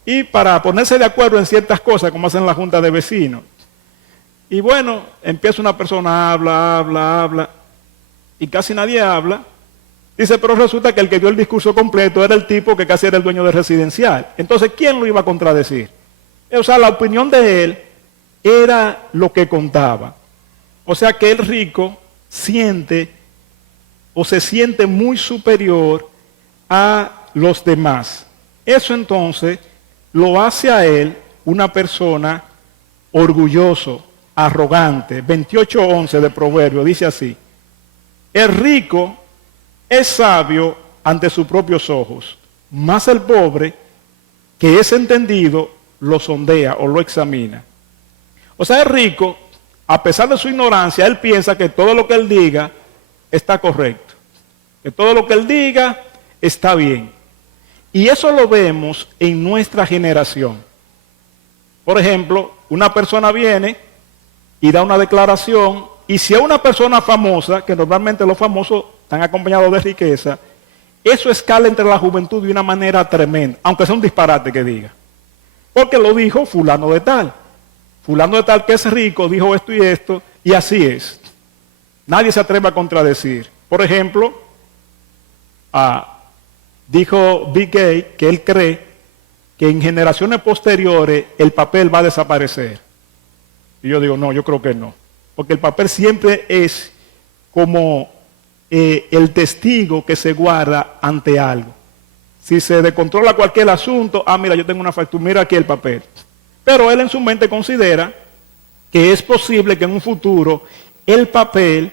y para ponerse de acuerdo en ciertas cosas, como hacen la junta de vecinos, y bueno, empieza una persona, habla, y casi nadie habla. Dice, pero resulta que el que dio el discurso completo era el tipo que casi era el dueño del residencial. Entonces, ¿quién lo iba a contradecir? O sea, la opinión de él era lo que contaba. O sea que el rico siente o se siente muy superior a los demás. Eso entonces lo hace a él una persona orgulloso, arrogante. 28:11 de Proverbio dice así: el rico es sabio ante sus propios ojos, mas el pobre, que es entendido, lo sondea o lo examina. O sea, el rico, a pesar de su ignorancia, él piensa que todo lo que él diga está correcto, que todo lo que él diga está bien. Y eso lo vemos en nuestra generación. Por ejemplo, una persona viene y da una declaración, y si es una persona famosa, que normalmente los famosos están acompañados de riqueza, eso escala entre la juventud de una manera tremenda, aunque sea un disparate que diga. Porque lo dijo fulano de tal. Fulano de tal que es rico dijo esto y esto, y así es. Nadie se atreve a contradecir. Por ejemplo, dijo Bill Gates que él cree que en generaciones posteriores el papel va a desaparecer. Y yo digo, no, yo creo que no. Porque el papel siempre es como el testigo que se guarda ante algo. Si se descontrola cualquier asunto, mira, yo tengo una factura, mira aquí el papel. Pero él en su mente considera que es posible que en un futuro el papel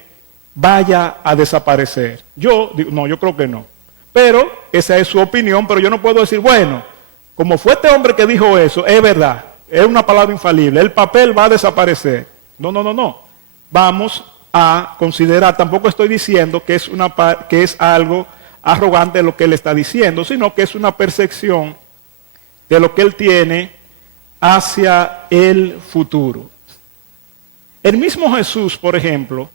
vaya a desaparecer. Yo digo, no, yo creo que no. Pero esa es su opinión, pero yo no puedo decir, bueno, como fue este hombre que dijo eso, es verdad, es una palabra infalible, el papel va a desaparecer. No. Vamos a considerar, tampoco estoy diciendo que es algo arrogante lo que él está diciendo, sino que es una percepción de lo que él tiene hacia el futuro. El mismo Jesús, por ejemplo,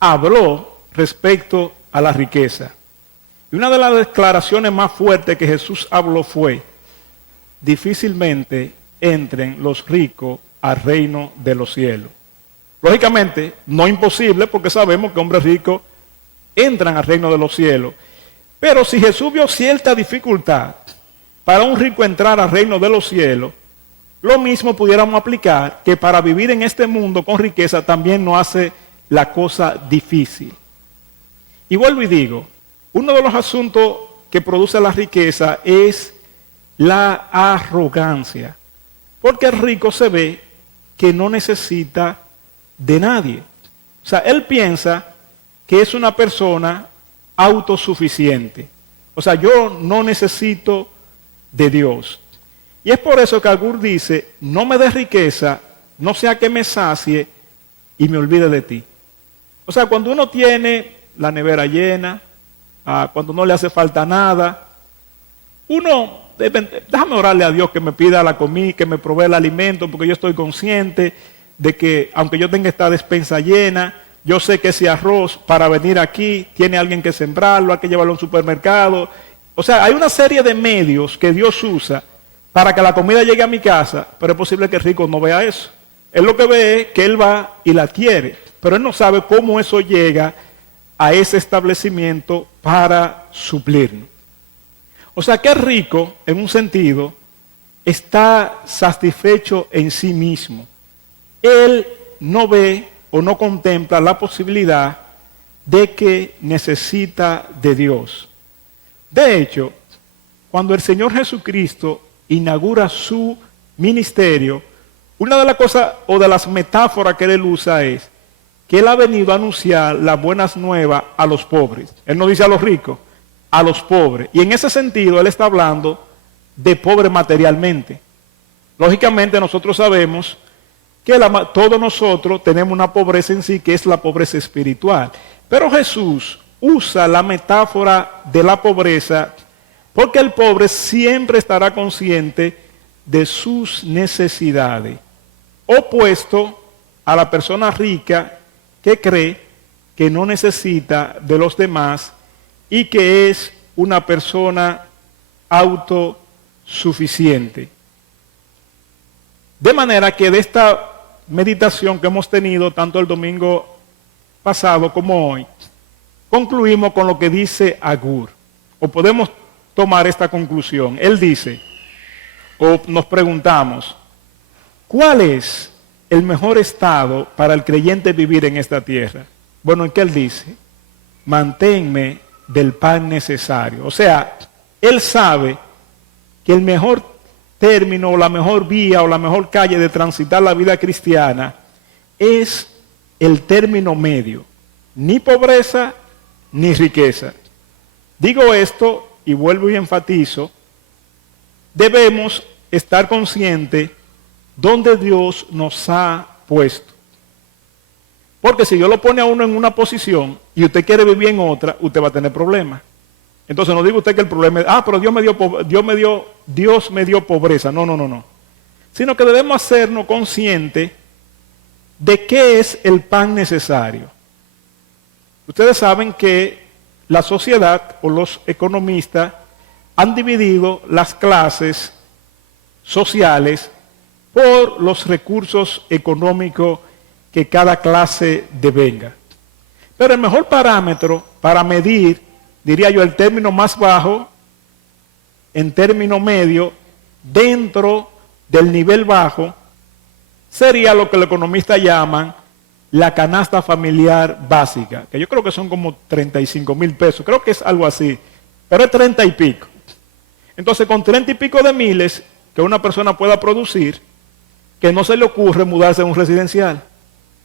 habló respecto a la riqueza. Y una de las declaraciones más fuertes que Jesús habló fue: difícilmente entren los ricos al reino de los cielos. Lógicamente, no imposible, porque sabemos que hombres ricos entran al reino de los cielos. Pero si Jesús vio cierta dificultad para un rico entrar al reino de los cielos, lo mismo pudiéramos aplicar que para vivir en este mundo con riqueza también nos hace la cosa difícil. Y vuelvo y digo, uno de los asuntos que produce la riqueza es la arrogancia, porque el rico se ve que no necesita de nadie. O sea, él piensa que es una persona autosuficiente. O sea, yo no necesito de Dios. Y es por eso que Agur dice, no me des riqueza, no sea que me sacie y me olvide de ti. O sea, cuando uno tiene la nevera llena, cuando no le hace falta nada, déjame orarle a Dios que me pida la comida, que me provea el alimento, porque yo estoy consciente de que aunque yo tenga esta despensa llena, yo sé que ese arroz para venir aquí tiene alguien que sembrarlo, hay que llevarlo a un supermercado. O sea, hay una serie de medios que Dios usa para que la comida llegue a mi casa, pero es posible que el rico no vea eso. Él lo que ve es que él va y la adquiere, pero él no sabe cómo eso llega a ese establecimiento para suplirnos. O sea que el rico, en un sentido, está satisfecho en sí mismo. Él no ve o no contempla la posibilidad de que necesita de Dios. De hecho, cuando el Señor Jesucristo inaugura su ministerio, una de las cosas o de las metáforas que él usa es que él ha venido a anunciar las buenas nuevas a los pobres. Él no dice a los ricos, a los pobres. Y en ese sentido él está hablando de pobres materialmente. Lógicamente nosotros sabemos que todos nosotros tenemos una pobreza en sí, que es la pobreza espiritual. Pero Jesús usa la metáfora de la pobreza porque el pobre siempre estará consciente de sus necesidades, opuesto a la persona rica que cree que no necesita de los demás y que es una persona autosuficiente. De manera que de esta meditación que hemos tenido tanto el domingo pasado como hoy, concluimos con lo que dice Agur, o podemos tomar esta conclusión. Él dice, o nos preguntamos, ¿cuál es el mejor estado para el creyente vivir en esta tierra? Bueno, ¿en qué él dice? Manténme del pan necesario. O sea, él sabe que el mejor término, o la mejor vía, o la mejor calle de transitar la vida cristiana es el término medio. Ni pobreza, ni riqueza. Digo esto, y vuelvo y enfatizo, debemos estar conscientes donde Dios nos ha puesto. Porque si Dios lo pone a uno en una posición y usted quiere vivir en otra, usted va a tener problemas. Entonces no diga usted que el problema es, pero Dios me dio pobreza. No. Sino que debemos hacernos conscientes de qué es el pan necesario. Ustedes saben que la sociedad o los economistas han dividido las clases sociales por los recursos económicos que cada clase devenga. Pero el mejor parámetro para medir, diría yo, el término más bajo, en término medio, dentro del nivel bajo, sería lo que los economistas llaman la canasta familiar básica, que yo creo que son como 35,000 pesos, creo que es algo así, pero es 30 y pico. Entonces, con 30 y pico de miles que una persona pueda producir, que no se le ocurre mudarse a un residencial,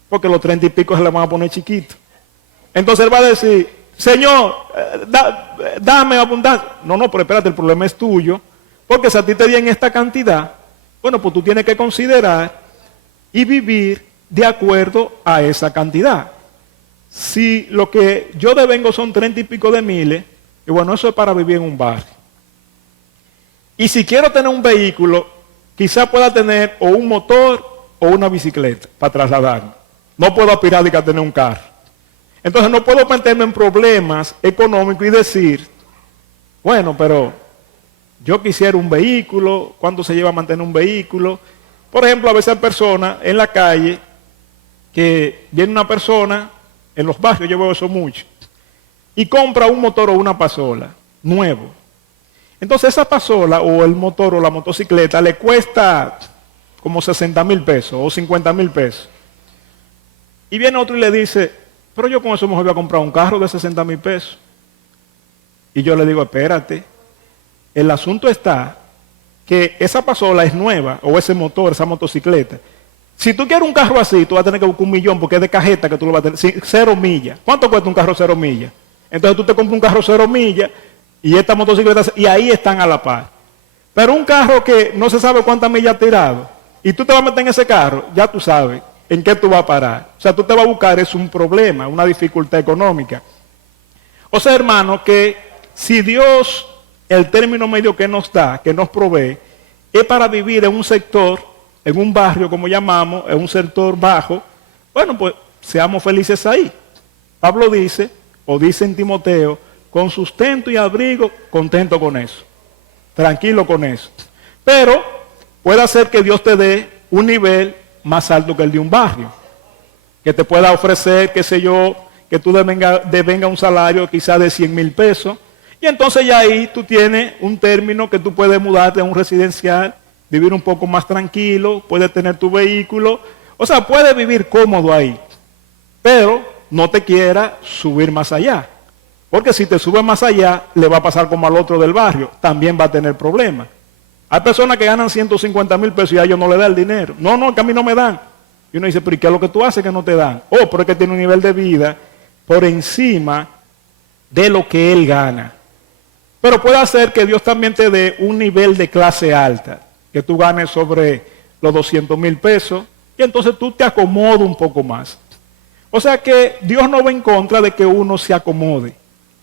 porque los 30 y pico se le van a poner chiquitos. Entonces él va a decir, Señor, dame abundancia. No, pero espérate, el problema es tuyo, porque si a ti te dieron esta cantidad, bueno, pues tú tienes que considerar y vivir de acuerdo a esa cantidad. Si lo que yo devengo son 30 y pico de miles, y bueno, eso es para vivir en un barrio. Y si quiero tener un vehículo, quizá pueda tener o un motor o una bicicleta para trasladarme. No puedo aspirar a tener un carro. Entonces no puedo meterme en problemas económicos y decir, bueno, pero yo quisiera un vehículo, ¿cuánto se lleva a mantener un vehículo? Por ejemplo, a veces hay personas en la calle que viene una persona, en los barrios yo veo eso mucho, y compra un motor o una pasola nuevo. Entonces esa pasola o el motor o la motocicleta le cuesta como 60,000 pesos o 50,000 pesos. Y viene otro y le dice, pero yo con eso mejor voy a comprar un carro de 60,000 pesos. Y yo le digo, espérate, el asunto está que esa pasola es nueva, o ese motor, esa motocicleta. Si tú quieres un carro así, tú vas a tener que buscar 1,000,000 porque es de cajeta que tú lo vas a tener, 0 millas. ¿Cuánto cuesta un carro 0 millas? Entonces tú te compras un carro 0 millas y esta motocicleta, y ahí están a la par. Pero un carro que no se sabe cuántas millas ha tirado, y tú te vas a meter en ese carro, ya tú sabes en qué tú vas a parar. O sea, tú te vas a buscar, es un problema, una dificultad económica. O sea, hermano, que si Dios, el término medio que nos da, que nos provee, es para vivir en un sector, en un barrio, como llamamos, en un sector bajo, bueno, pues seamos felices ahí. Pablo dice, o dice en Timoteo, con sustento y abrigo, contento con eso. Tranquilo con eso. Pero puede ser que Dios te dé un nivel más alto que el de un barrio. Que te pueda ofrecer, qué sé yo, que tú devenga un salario quizás de 100,000 pesos. Y entonces ya ahí tú tienes un término que tú puedes mudarte a un residencial, vivir un poco más tranquilo, puedes tener tu vehículo. O sea, puedes vivir cómodo ahí. Pero no te quieras subir más allá. Porque si te subes más allá, le va a pasar como al otro del barrio. También va a tener problemas. Hay personas que ganan 150,000 pesos y a ellos no le dan el dinero. No, que a mí no me dan. Y uno dice, pero ¿y qué es lo que tú haces que no te dan? Oh, pero es que tiene un nivel de vida por encima de lo que él gana. Pero puede hacer que Dios también te dé un nivel de clase alta. Que tú ganes sobre los 200,000 pesos. Y entonces tú te acomodas un poco más. O sea que Dios no va en contra de que uno se acomode.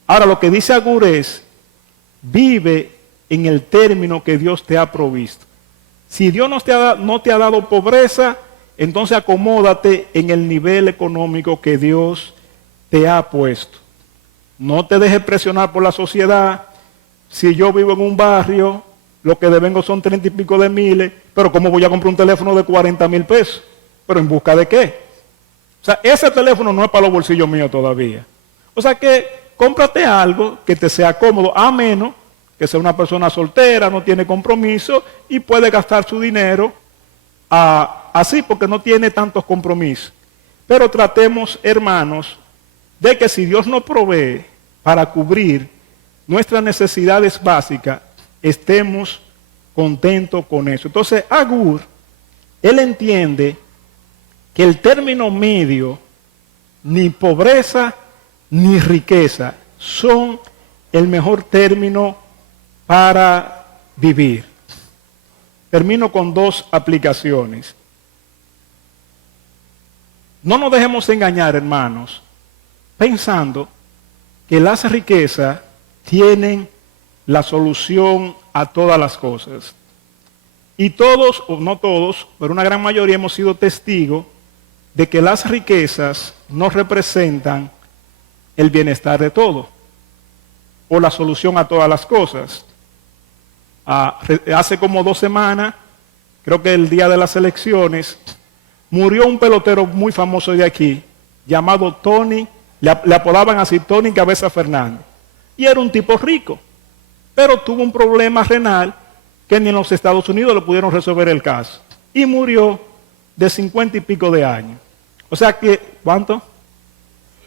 Ahora, lo que dice Agur es, vive en el término que Dios te ha provisto. Si Dios no te ha dado pobreza, entonces acomódate en el nivel económico que Dios te ha puesto. No te dejes presionar por la sociedad. Si yo vivo en un barrio, lo que devengo son 30 y pico de miles, pero ¿cómo voy a comprar un teléfono de 40,000 pesos? ¿Pero en busca de qué? O sea, ese teléfono no es para los bolsillos míos todavía. O sea que cómprate algo que te sea cómodo, a menos que sea una persona soltera, no tiene compromiso y puede gastar su dinero así porque no tiene tantos compromisos. Pero tratemos, hermanos, de que si Dios nos provee para cubrir nuestras necesidades básicas, estemos contentos con eso. Entonces, Agur, él entiende que el término medio, ni pobreza, ni riqueza, son el mejor término para vivir. Termino con 2 aplicaciones. No nos dejemos engañar, hermanos, pensando que las riquezas tienen la solución a todas las cosas. Y todos, o no todos, pero una gran mayoría hemos sido testigos de que las riquezas no representan el bienestar de todo, o la solución a todas las cosas. Hace como 2 semanas, creo que el día de las elecciones, murió un pelotero muy famoso de aquí, llamado Tony, le apodaban así, Tony Cabeza Fernández, y era un tipo rico, pero tuvo un problema renal que ni en los Estados Unidos le pudieron resolver el caso, y murió de 50 y pico de años. O sea que, ¿cuánto?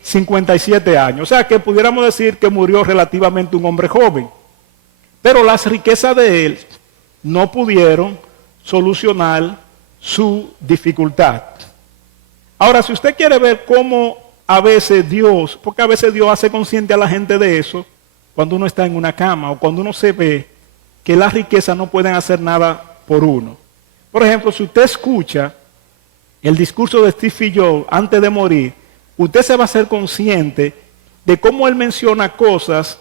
57 años. O sea que pudiéramos decir que murió relativamente un hombre joven. Pero las riquezas de él no pudieron solucionar su dificultad. Ahora, si usted quiere ver cómo a veces Dios, porque a veces Dios hace consciente a la gente de eso, cuando uno está en una cama o cuando uno se ve que las riquezas no pueden hacer nada por uno. Por ejemplo, si usted escucha el discurso de Steve Jobs antes de morir, usted se va a ser consciente de cómo él menciona cosas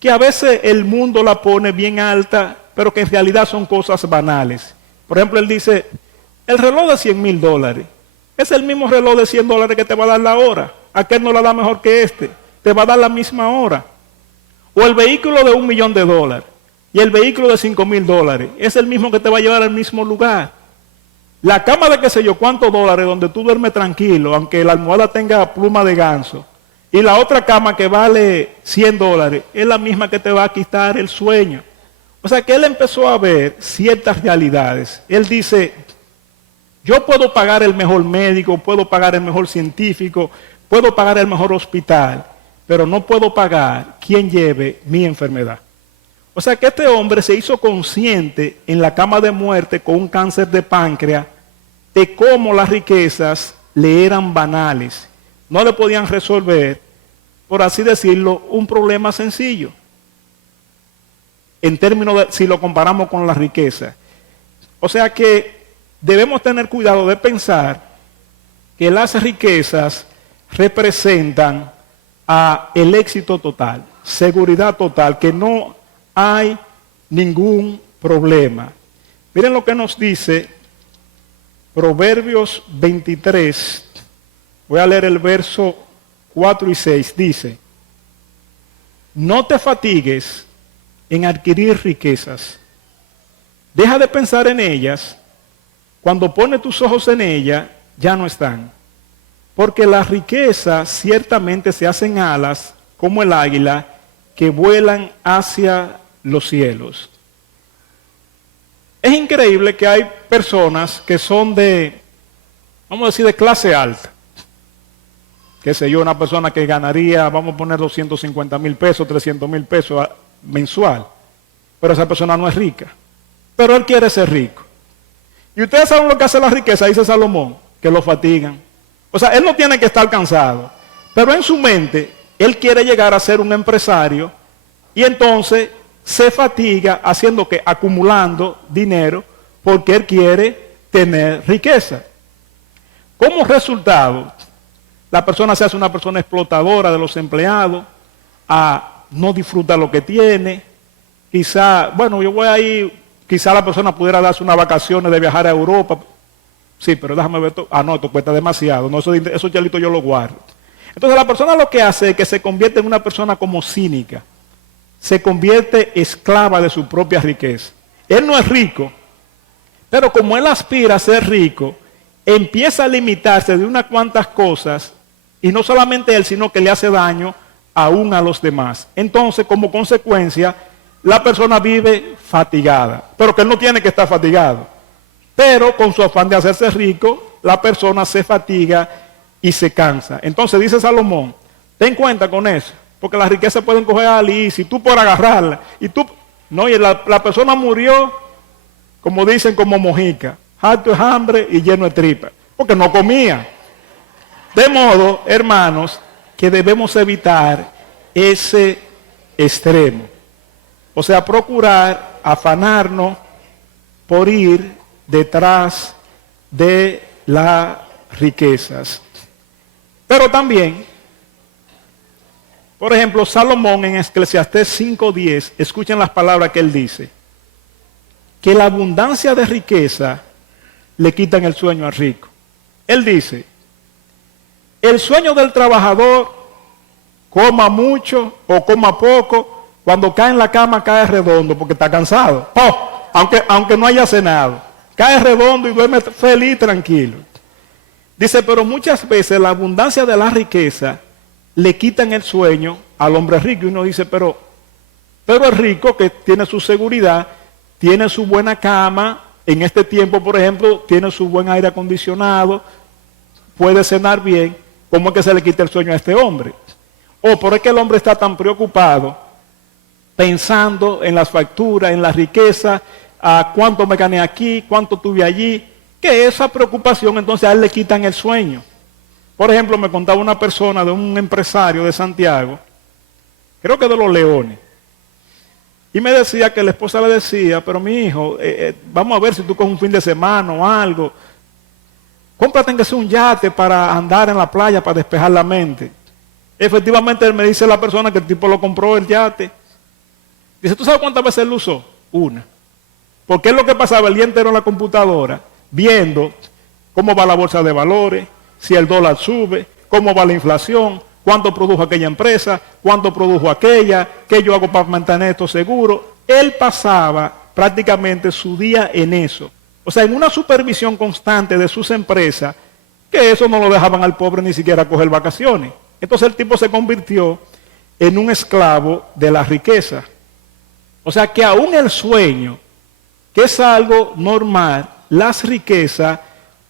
que a veces el mundo la pone bien alta, pero que en realidad son cosas banales. Por ejemplo, él dice, el reloj de $100,000 es el mismo reloj de $100 que te va a dar la hora. Aquel no la da mejor que este, te va a dar la misma hora. O el vehículo de $1,000,000 y el vehículo de $5,000 es el mismo que te va a llevar al mismo lugar. La cama de qué sé yo cuántos dólares donde tú duermes tranquilo, aunque la almohada tenga pluma de ganso, y la otra cama que vale $100 es la misma que te va a quitar el sueño. O sea que él empezó a ver ciertas realidades. Él dice, yo puedo pagar el mejor médico, puedo pagar el mejor científico, puedo pagar el mejor hospital, pero no puedo pagar quien lleve mi enfermedad. O sea que este hombre se hizo consciente en la cama de muerte con un cáncer de páncreas de cómo las riquezas le eran banales. No le podían resolver, por así decirlo, un problema sencillo. En términos de, si lo comparamos con la riqueza. O sea que debemos tener cuidado de pensar que las riquezas representan el éxito total, seguridad total, que no hay ningún problema. Miren lo que nos dice Proverbios 23, voy a leer el verso 4 y 6, dice, no te fatigues en adquirir riquezas, deja de pensar en ellas, cuando pones tus ojos en ellas, ya no están, porque las riquezas ciertamente se hacen alas como el águila que vuelan hacia los cielos. Es increíble que hay personas que son de, vamos a decir, de clase alta. Qué sé yo, una persona que ganaría, vamos a poner 250,000 pesos, 300,000 pesos mensual. Pero esa persona no es rica. Pero él quiere ser rico. Y ustedes saben lo que hace la riqueza, dice Salomón, que lo fatigan. O sea, él no tiene que estar cansado. Pero en su mente, él quiere llegar a ser un empresario y entonces se fatiga haciendo que acumulando dinero porque él quiere tener riqueza. Como resultado, la persona se hace una persona explotadora de los empleados, no disfruta lo que tiene, quizá, bueno, yo voy a ir, quizá la persona pudiera darse unas vacaciones de viajar a Europa, sí, pero déjame ver, no, esto cuesta demasiado, no, esos chelitos yo los guardo. Entonces la persona lo que hace es que se convierte en una persona como cínica, se convierte esclava de su propia riqueza. Él no es rico, pero como él aspira a ser rico, empieza a limitarse de unas cuantas cosas, y no solamente él, sino que le hace daño aún a los demás. Entonces, como consecuencia, la persona vive fatigada, pero que él no tiene que estar fatigado. Pero con su afán de hacerse rico, la persona se fatiga y se cansa. Entonces dice Salomón, ten cuenta con eso, porque las riquezas pueden coger a alguien, y si tú por agarrarla, y tú, no, y la persona murió, como dicen, como mojica, harto de hambre y lleno de tripa, porque no comía. De modo, hermanos, que debemos evitar ese extremo. O sea, procurar afanarnos por ir detrás de las riquezas. Pero también, por ejemplo, Salomón en Eclesiastés 5:10, escuchen las palabras que él dice, que la abundancia de riqueza le quitan el sueño al rico. Él dice, el sueño del trabajador, coma mucho o coma poco, cuando cae en la cama cae redondo porque está cansado. Aunque no haya cenado, cae redondo y duerme feliz, tranquilo. Dice, pero muchas veces la abundancia de la riqueza le quitan el sueño al hombre rico. Y uno dice, pero el rico que tiene su seguridad, tiene su buena cama, en este tiempo, por ejemplo, tiene su buen aire acondicionado, puede cenar bien, ¿cómo es que se le quita el sueño a este hombre? O por es que el hombre está tan preocupado, pensando en las facturas, en la riqueza, a cuánto me gané aquí, cuánto tuve allí, que esa preocupación entonces a él le quitan el sueño. Por ejemplo, me contaba una persona de un empresario de Santiago, creo que de Los Leones, y me decía que la esposa le decía, pero mi hijo, vamos a ver si tú coges un fin de semana o algo, cómprate que sea un yate para andar en la playa, para despejar la mente. Efectivamente, me dice la persona que el tipo lo compró el yate. Dice, ¿tú sabes cuántas veces él lo usó? Una. Porque es lo que pasaba el día entero en la computadora, viendo cómo va la bolsa de valores, si el dólar sube, cómo va la inflación, cuánto produjo aquella empresa, cuánto produjo aquella, qué yo hago para mantener esto seguro. Él pasaba prácticamente su día en eso. O sea, en una supervisión constante de sus empresas, que eso no lo dejaban al pobre ni siquiera coger vacaciones. Entonces el tipo se convirtió en un esclavo de la riqueza. O sea que aún el sueño, que es algo normal, las riquezas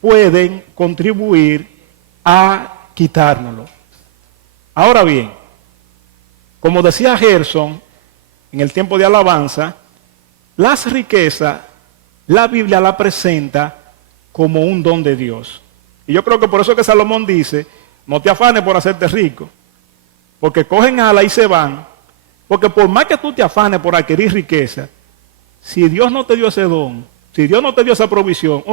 pueden contribuir a quitárnoslo. Ahora bien, como decía Gerson en el tiempo de alabanza, las riquezas, la Biblia la presenta como un don de Dios. Y yo creo que por eso que Salomón dice, no te afanes por hacerte rico, porque cogen alas y se van, porque por más que tú te afanes por adquirir riqueza, si Dios no te dio ese don, si Dios no te dio esa provisión,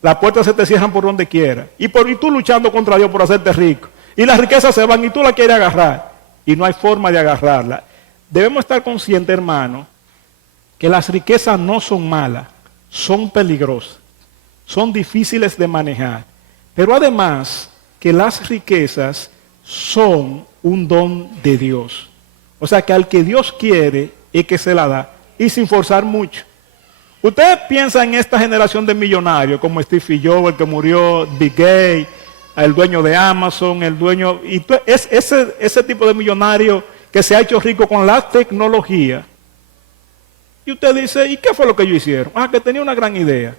las puertas se te cierran por donde quiera. Y tú luchando contra Dios por hacerte rico. Y las riquezas se van y tú la quieres agarrar. Y no hay forma de agarrarla. Debemos estar conscientes, hermano, que las riquezas no son malas, son peligrosas, son difíciles de manejar. Pero además que las riquezas son un don de Dios. O sea que al que Dios quiere es que se la da y sin forzar mucho. Usted piensa en esta generación de millonarios como Steve Jobs, el que murió, Bill Gates, el dueño de Amazon, el dueño... Y ese tipo de millonario que se ha hecho rico con la tecnología. Y usted dice, ¿y qué fue lo que ellos hicieron? Que tenía una gran idea.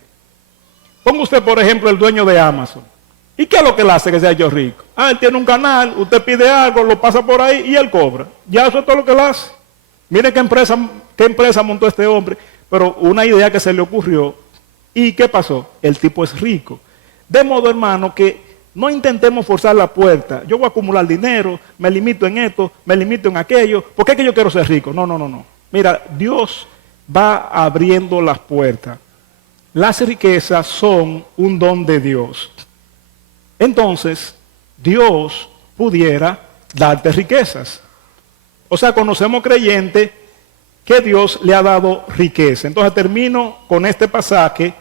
Ponga usted, por ejemplo, el dueño de Amazon. ¿Y qué es lo que él hace que se ha hecho rico? Él tiene un canal, usted pide algo, lo pasa por ahí y él cobra. Ya eso es todo lo que él hace. Mire qué empresa montó este hombre. Pero una idea que se le ocurrió. ¿Y qué pasó? El tipo es rico. De modo, hermano, que no intentemos forzar la puerta. Yo voy a acumular dinero, me limito en esto, me limito en aquello. ¿Por qué es que yo quiero ser rico? No. Mira, Dios va abriendo las puertas. Las riquezas son un don de Dios. Entonces, Dios pudiera darte riquezas. O sea, conocemos creyentes que Dios le ha dado riqueza. Entonces termino con este pasaje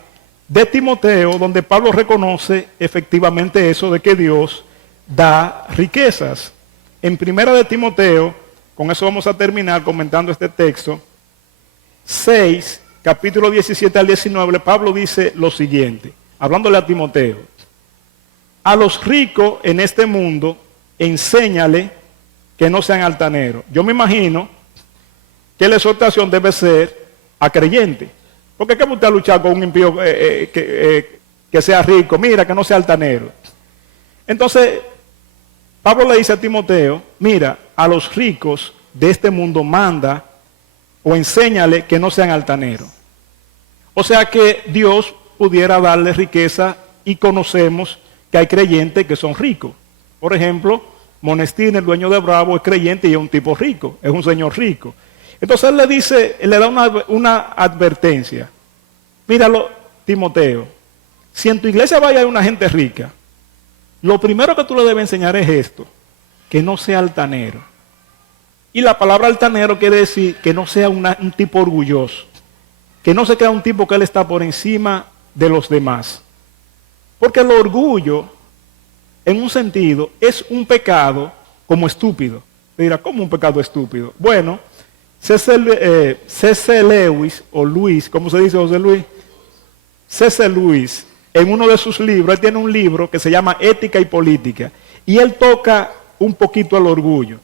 de Timoteo, donde Pablo reconoce efectivamente eso de que Dios da riquezas. En primera de Timoteo, con eso vamos a terminar comentando este texto, 6, capítulo 17 al 19, Pablo dice lo siguiente, hablándole a Timoteo: a los ricos en este mundo, enséñale que no sean altaneros. Yo me imagino que la exhortación debe ser a creyente. Porque ¿qué usted luchar con un impío que sea rico? Mira, que no sea altanero. Entonces, Pablo le dice a Timoteo, mira, a los ricos de este mundo manda o enséñale que no sean altaneros. O sea que Dios pudiera darle riqueza y conocemos que hay creyentes que son ricos. Por ejemplo, Monestín, el dueño de Bravo, es creyente y es un tipo rico, es un señor rico. Entonces él le dice, le da una advertencia. Míralo, Timoteo, si en tu iglesia vaya una gente rica, lo primero que tú le debes enseñar es esto, que no sea altanero. Y la palabra altanero quiere decir que no sea un tipo orgulloso, que no se crea un tipo que él está por encima de los demás. Porque el orgullo, en un sentido, es un pecado como estúpido. Te dirá, ¿cómo un pecado estúpido? Bueno, C.S. Lewis, o Luis, ¿cómo se dice José Luis? C.S. Lewis, en uno de sus libros, él tiene un libro que se llama Ética y Política, y él toca un poquito el orgullo.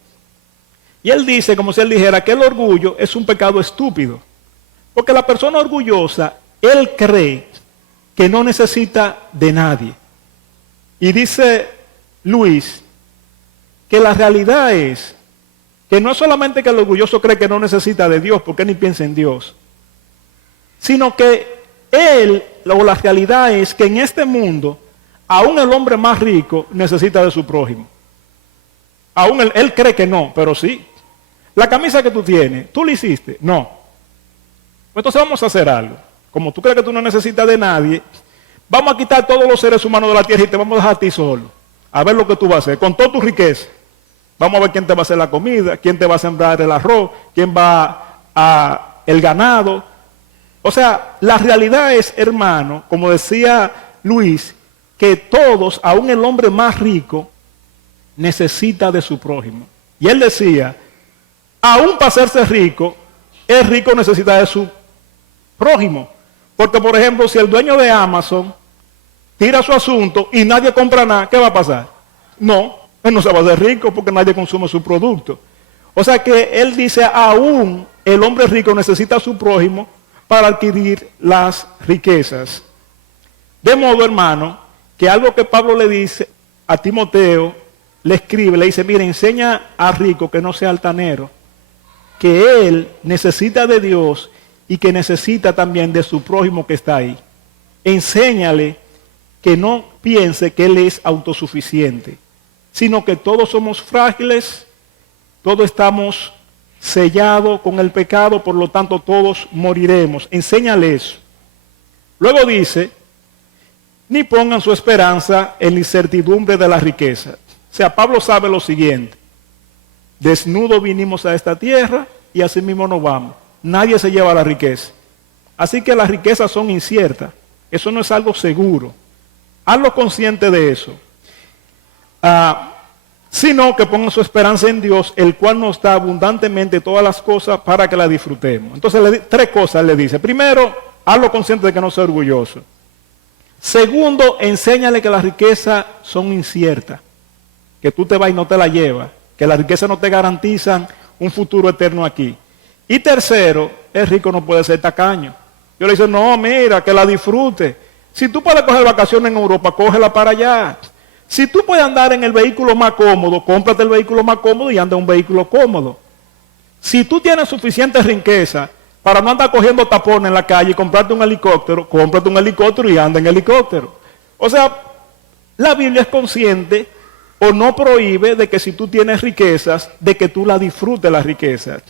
Y él dice, como si él dijera, que el orgullo es un pecado estúpido. Porque la persona orgullosa, él cree que no necesita de nadie. Y dice Luis, que la realidad es que no es solamente que el orgulloso cree que no necesita de Dios, porque ni piensa en Dios, sino que la realidad es que en este mundo, aún el hombre más rico necesita de su prójimo. Aún él cree que no, pero sí. La camisa que tú tienes, ¿tú la hiciste? No. Entonces vamos a hacer algo. Como tú crees que tú no necesitas de nadie, vamos a quitar todos los seres humanos de la tierra y te vamos a dejar a ti solo. A ver lo que tú vas a hacer, con toda tu riqueza. Vamos a ver quién te va a hacer la comida, quién te va a sembrar el arroz, quién va a el ganado. O sea, la realidad es, hermano, como decía Luis, que todos, aún el hombre más rico, necesita de su prójimo. Y él decía, aún para hacerse rico, el rico necesita de su prójimo. Porque, por ejemplo, si el dueño de Amazon tira su asunto y nadie compra nada, ¿qué va a pasar? No, él no se va a hacer rico porque nadie consume su producto. O sea que él dice, aún el hombre rico necesita a su prójimo para adquirir las riquezas. De modo, hermano, que algo que Pablo le dice a Timoteo, le escribe, le dice, mire, enseña al rico que no sea altanero, que él necesita de Dios y que necesita también de su prójimo que está ahí. Enséñale que no piense que él es autosuficiente, sino que todos somos frágiles, todos estamos sellados con el pecado, por lo tanto todos moriremos. Enséñale eso. Luego dice, ni pongan su esperanza en la incertidumbre de la riqueza. O sea, Pablo sabe lo siguiente: desnudo vinimos a esta tierra y así mismo nos vamos. Nadie se lleva la riqueza. Así que las riquezas son inciertas. Eso no es algo seguro. Hazlo consciente de eso. Sino que pongan su esperanza en Dios, el cual nos da abundantemente todas las cosas para que las disfrutemos. Entonces, tres cosas le dice. Primero, hazlo consciente de que no sea orgulloso. Segundo, enséñale que las riquezas son inciertas, que tú te vas y no te la llevas, que las riquezas no te garantizan un futuro eterno aquí. Y tercero, el rico no puede ser tacaño. Yo le digo, no, mira, que la disfrute. Si tú puedes coger vacaciones en Europa, cógela para allá. Si tú puedes andar en el vehículo más cómodo, cómprate el vehículo más cómodo y anda en un vehículo cómodo. Si tú tienes suficiente riqueza para no andar cogiendo tapones en la calle y comprarte un helicóptero, cómprate un helicóptero y anda en helicóptero. O sea, la Biblia es consciente o no prohíbe de que si tú tienes riquezas, de que tú la disfrutes las riquezas.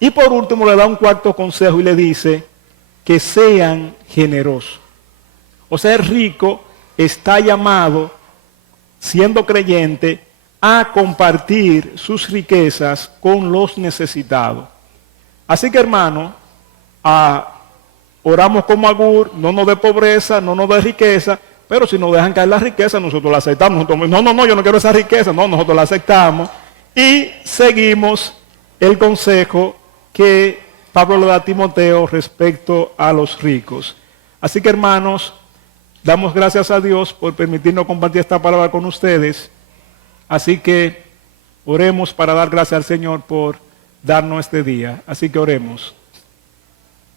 Y por último le da un cuarto consejo y le dice que sean generosos. O sea, el rico está llamado, siendo creyente, a compartir sus riquezas con los necesitados. Así que, hermano, oramos como Agur, no nos dé pobreza, no nos dé riqueza, pero si nos dejan caer la riqueza, nosotros la aceptamos. No, yo no quiero esa riqueza, no, nosotros la aceptamos y seguimos el consejo que Pablo le da a Timoteo respecto a los ricos. Así que, hermanos, damos gracias a Dios por permitirnos compartir esta palabra con ustedes. Así que oremos para dar gracias al Señor por darnos este día. Así que oremos.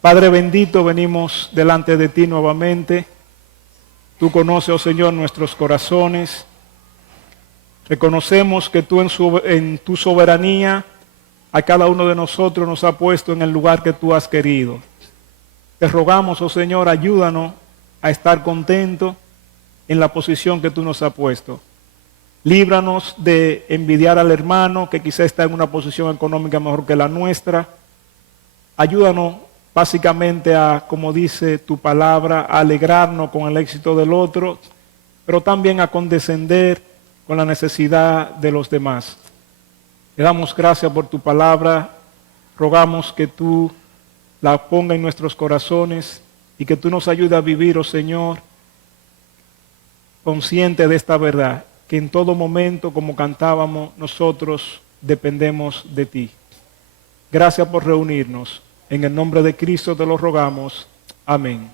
Padre bendito, venimos delante de ti nuevamente. Tú conoces, oh Señor, nuestros corazones. Reconocemos que tú en tu soberanía a cada uno de nosotros nos ha puesto en el lugar que tú has querido. Te rogamos, oh Señor, ayúdanos a estar contentos en la posición que tú nos has puesto. Líbranos de envidiar al hermano que quizá está en una posición económica mejor que la nuestra. Ayúdanos básicamente a, como dice tu palabra, a alegrarnos con el éxito del otro, pero también a condescender con la necesidad de los demás. Le damos gracias por tu palabra. Rogamos que tú la ponga en nuestros corazones y que tú nos ayudes a vivir, oh Señor, consciente de esta verdad, que en todo momento, como cantábamos, nosotros dependemos de ti. Gracias por reunirnos. En el nombre de Cristo te lo rogamos. Amén.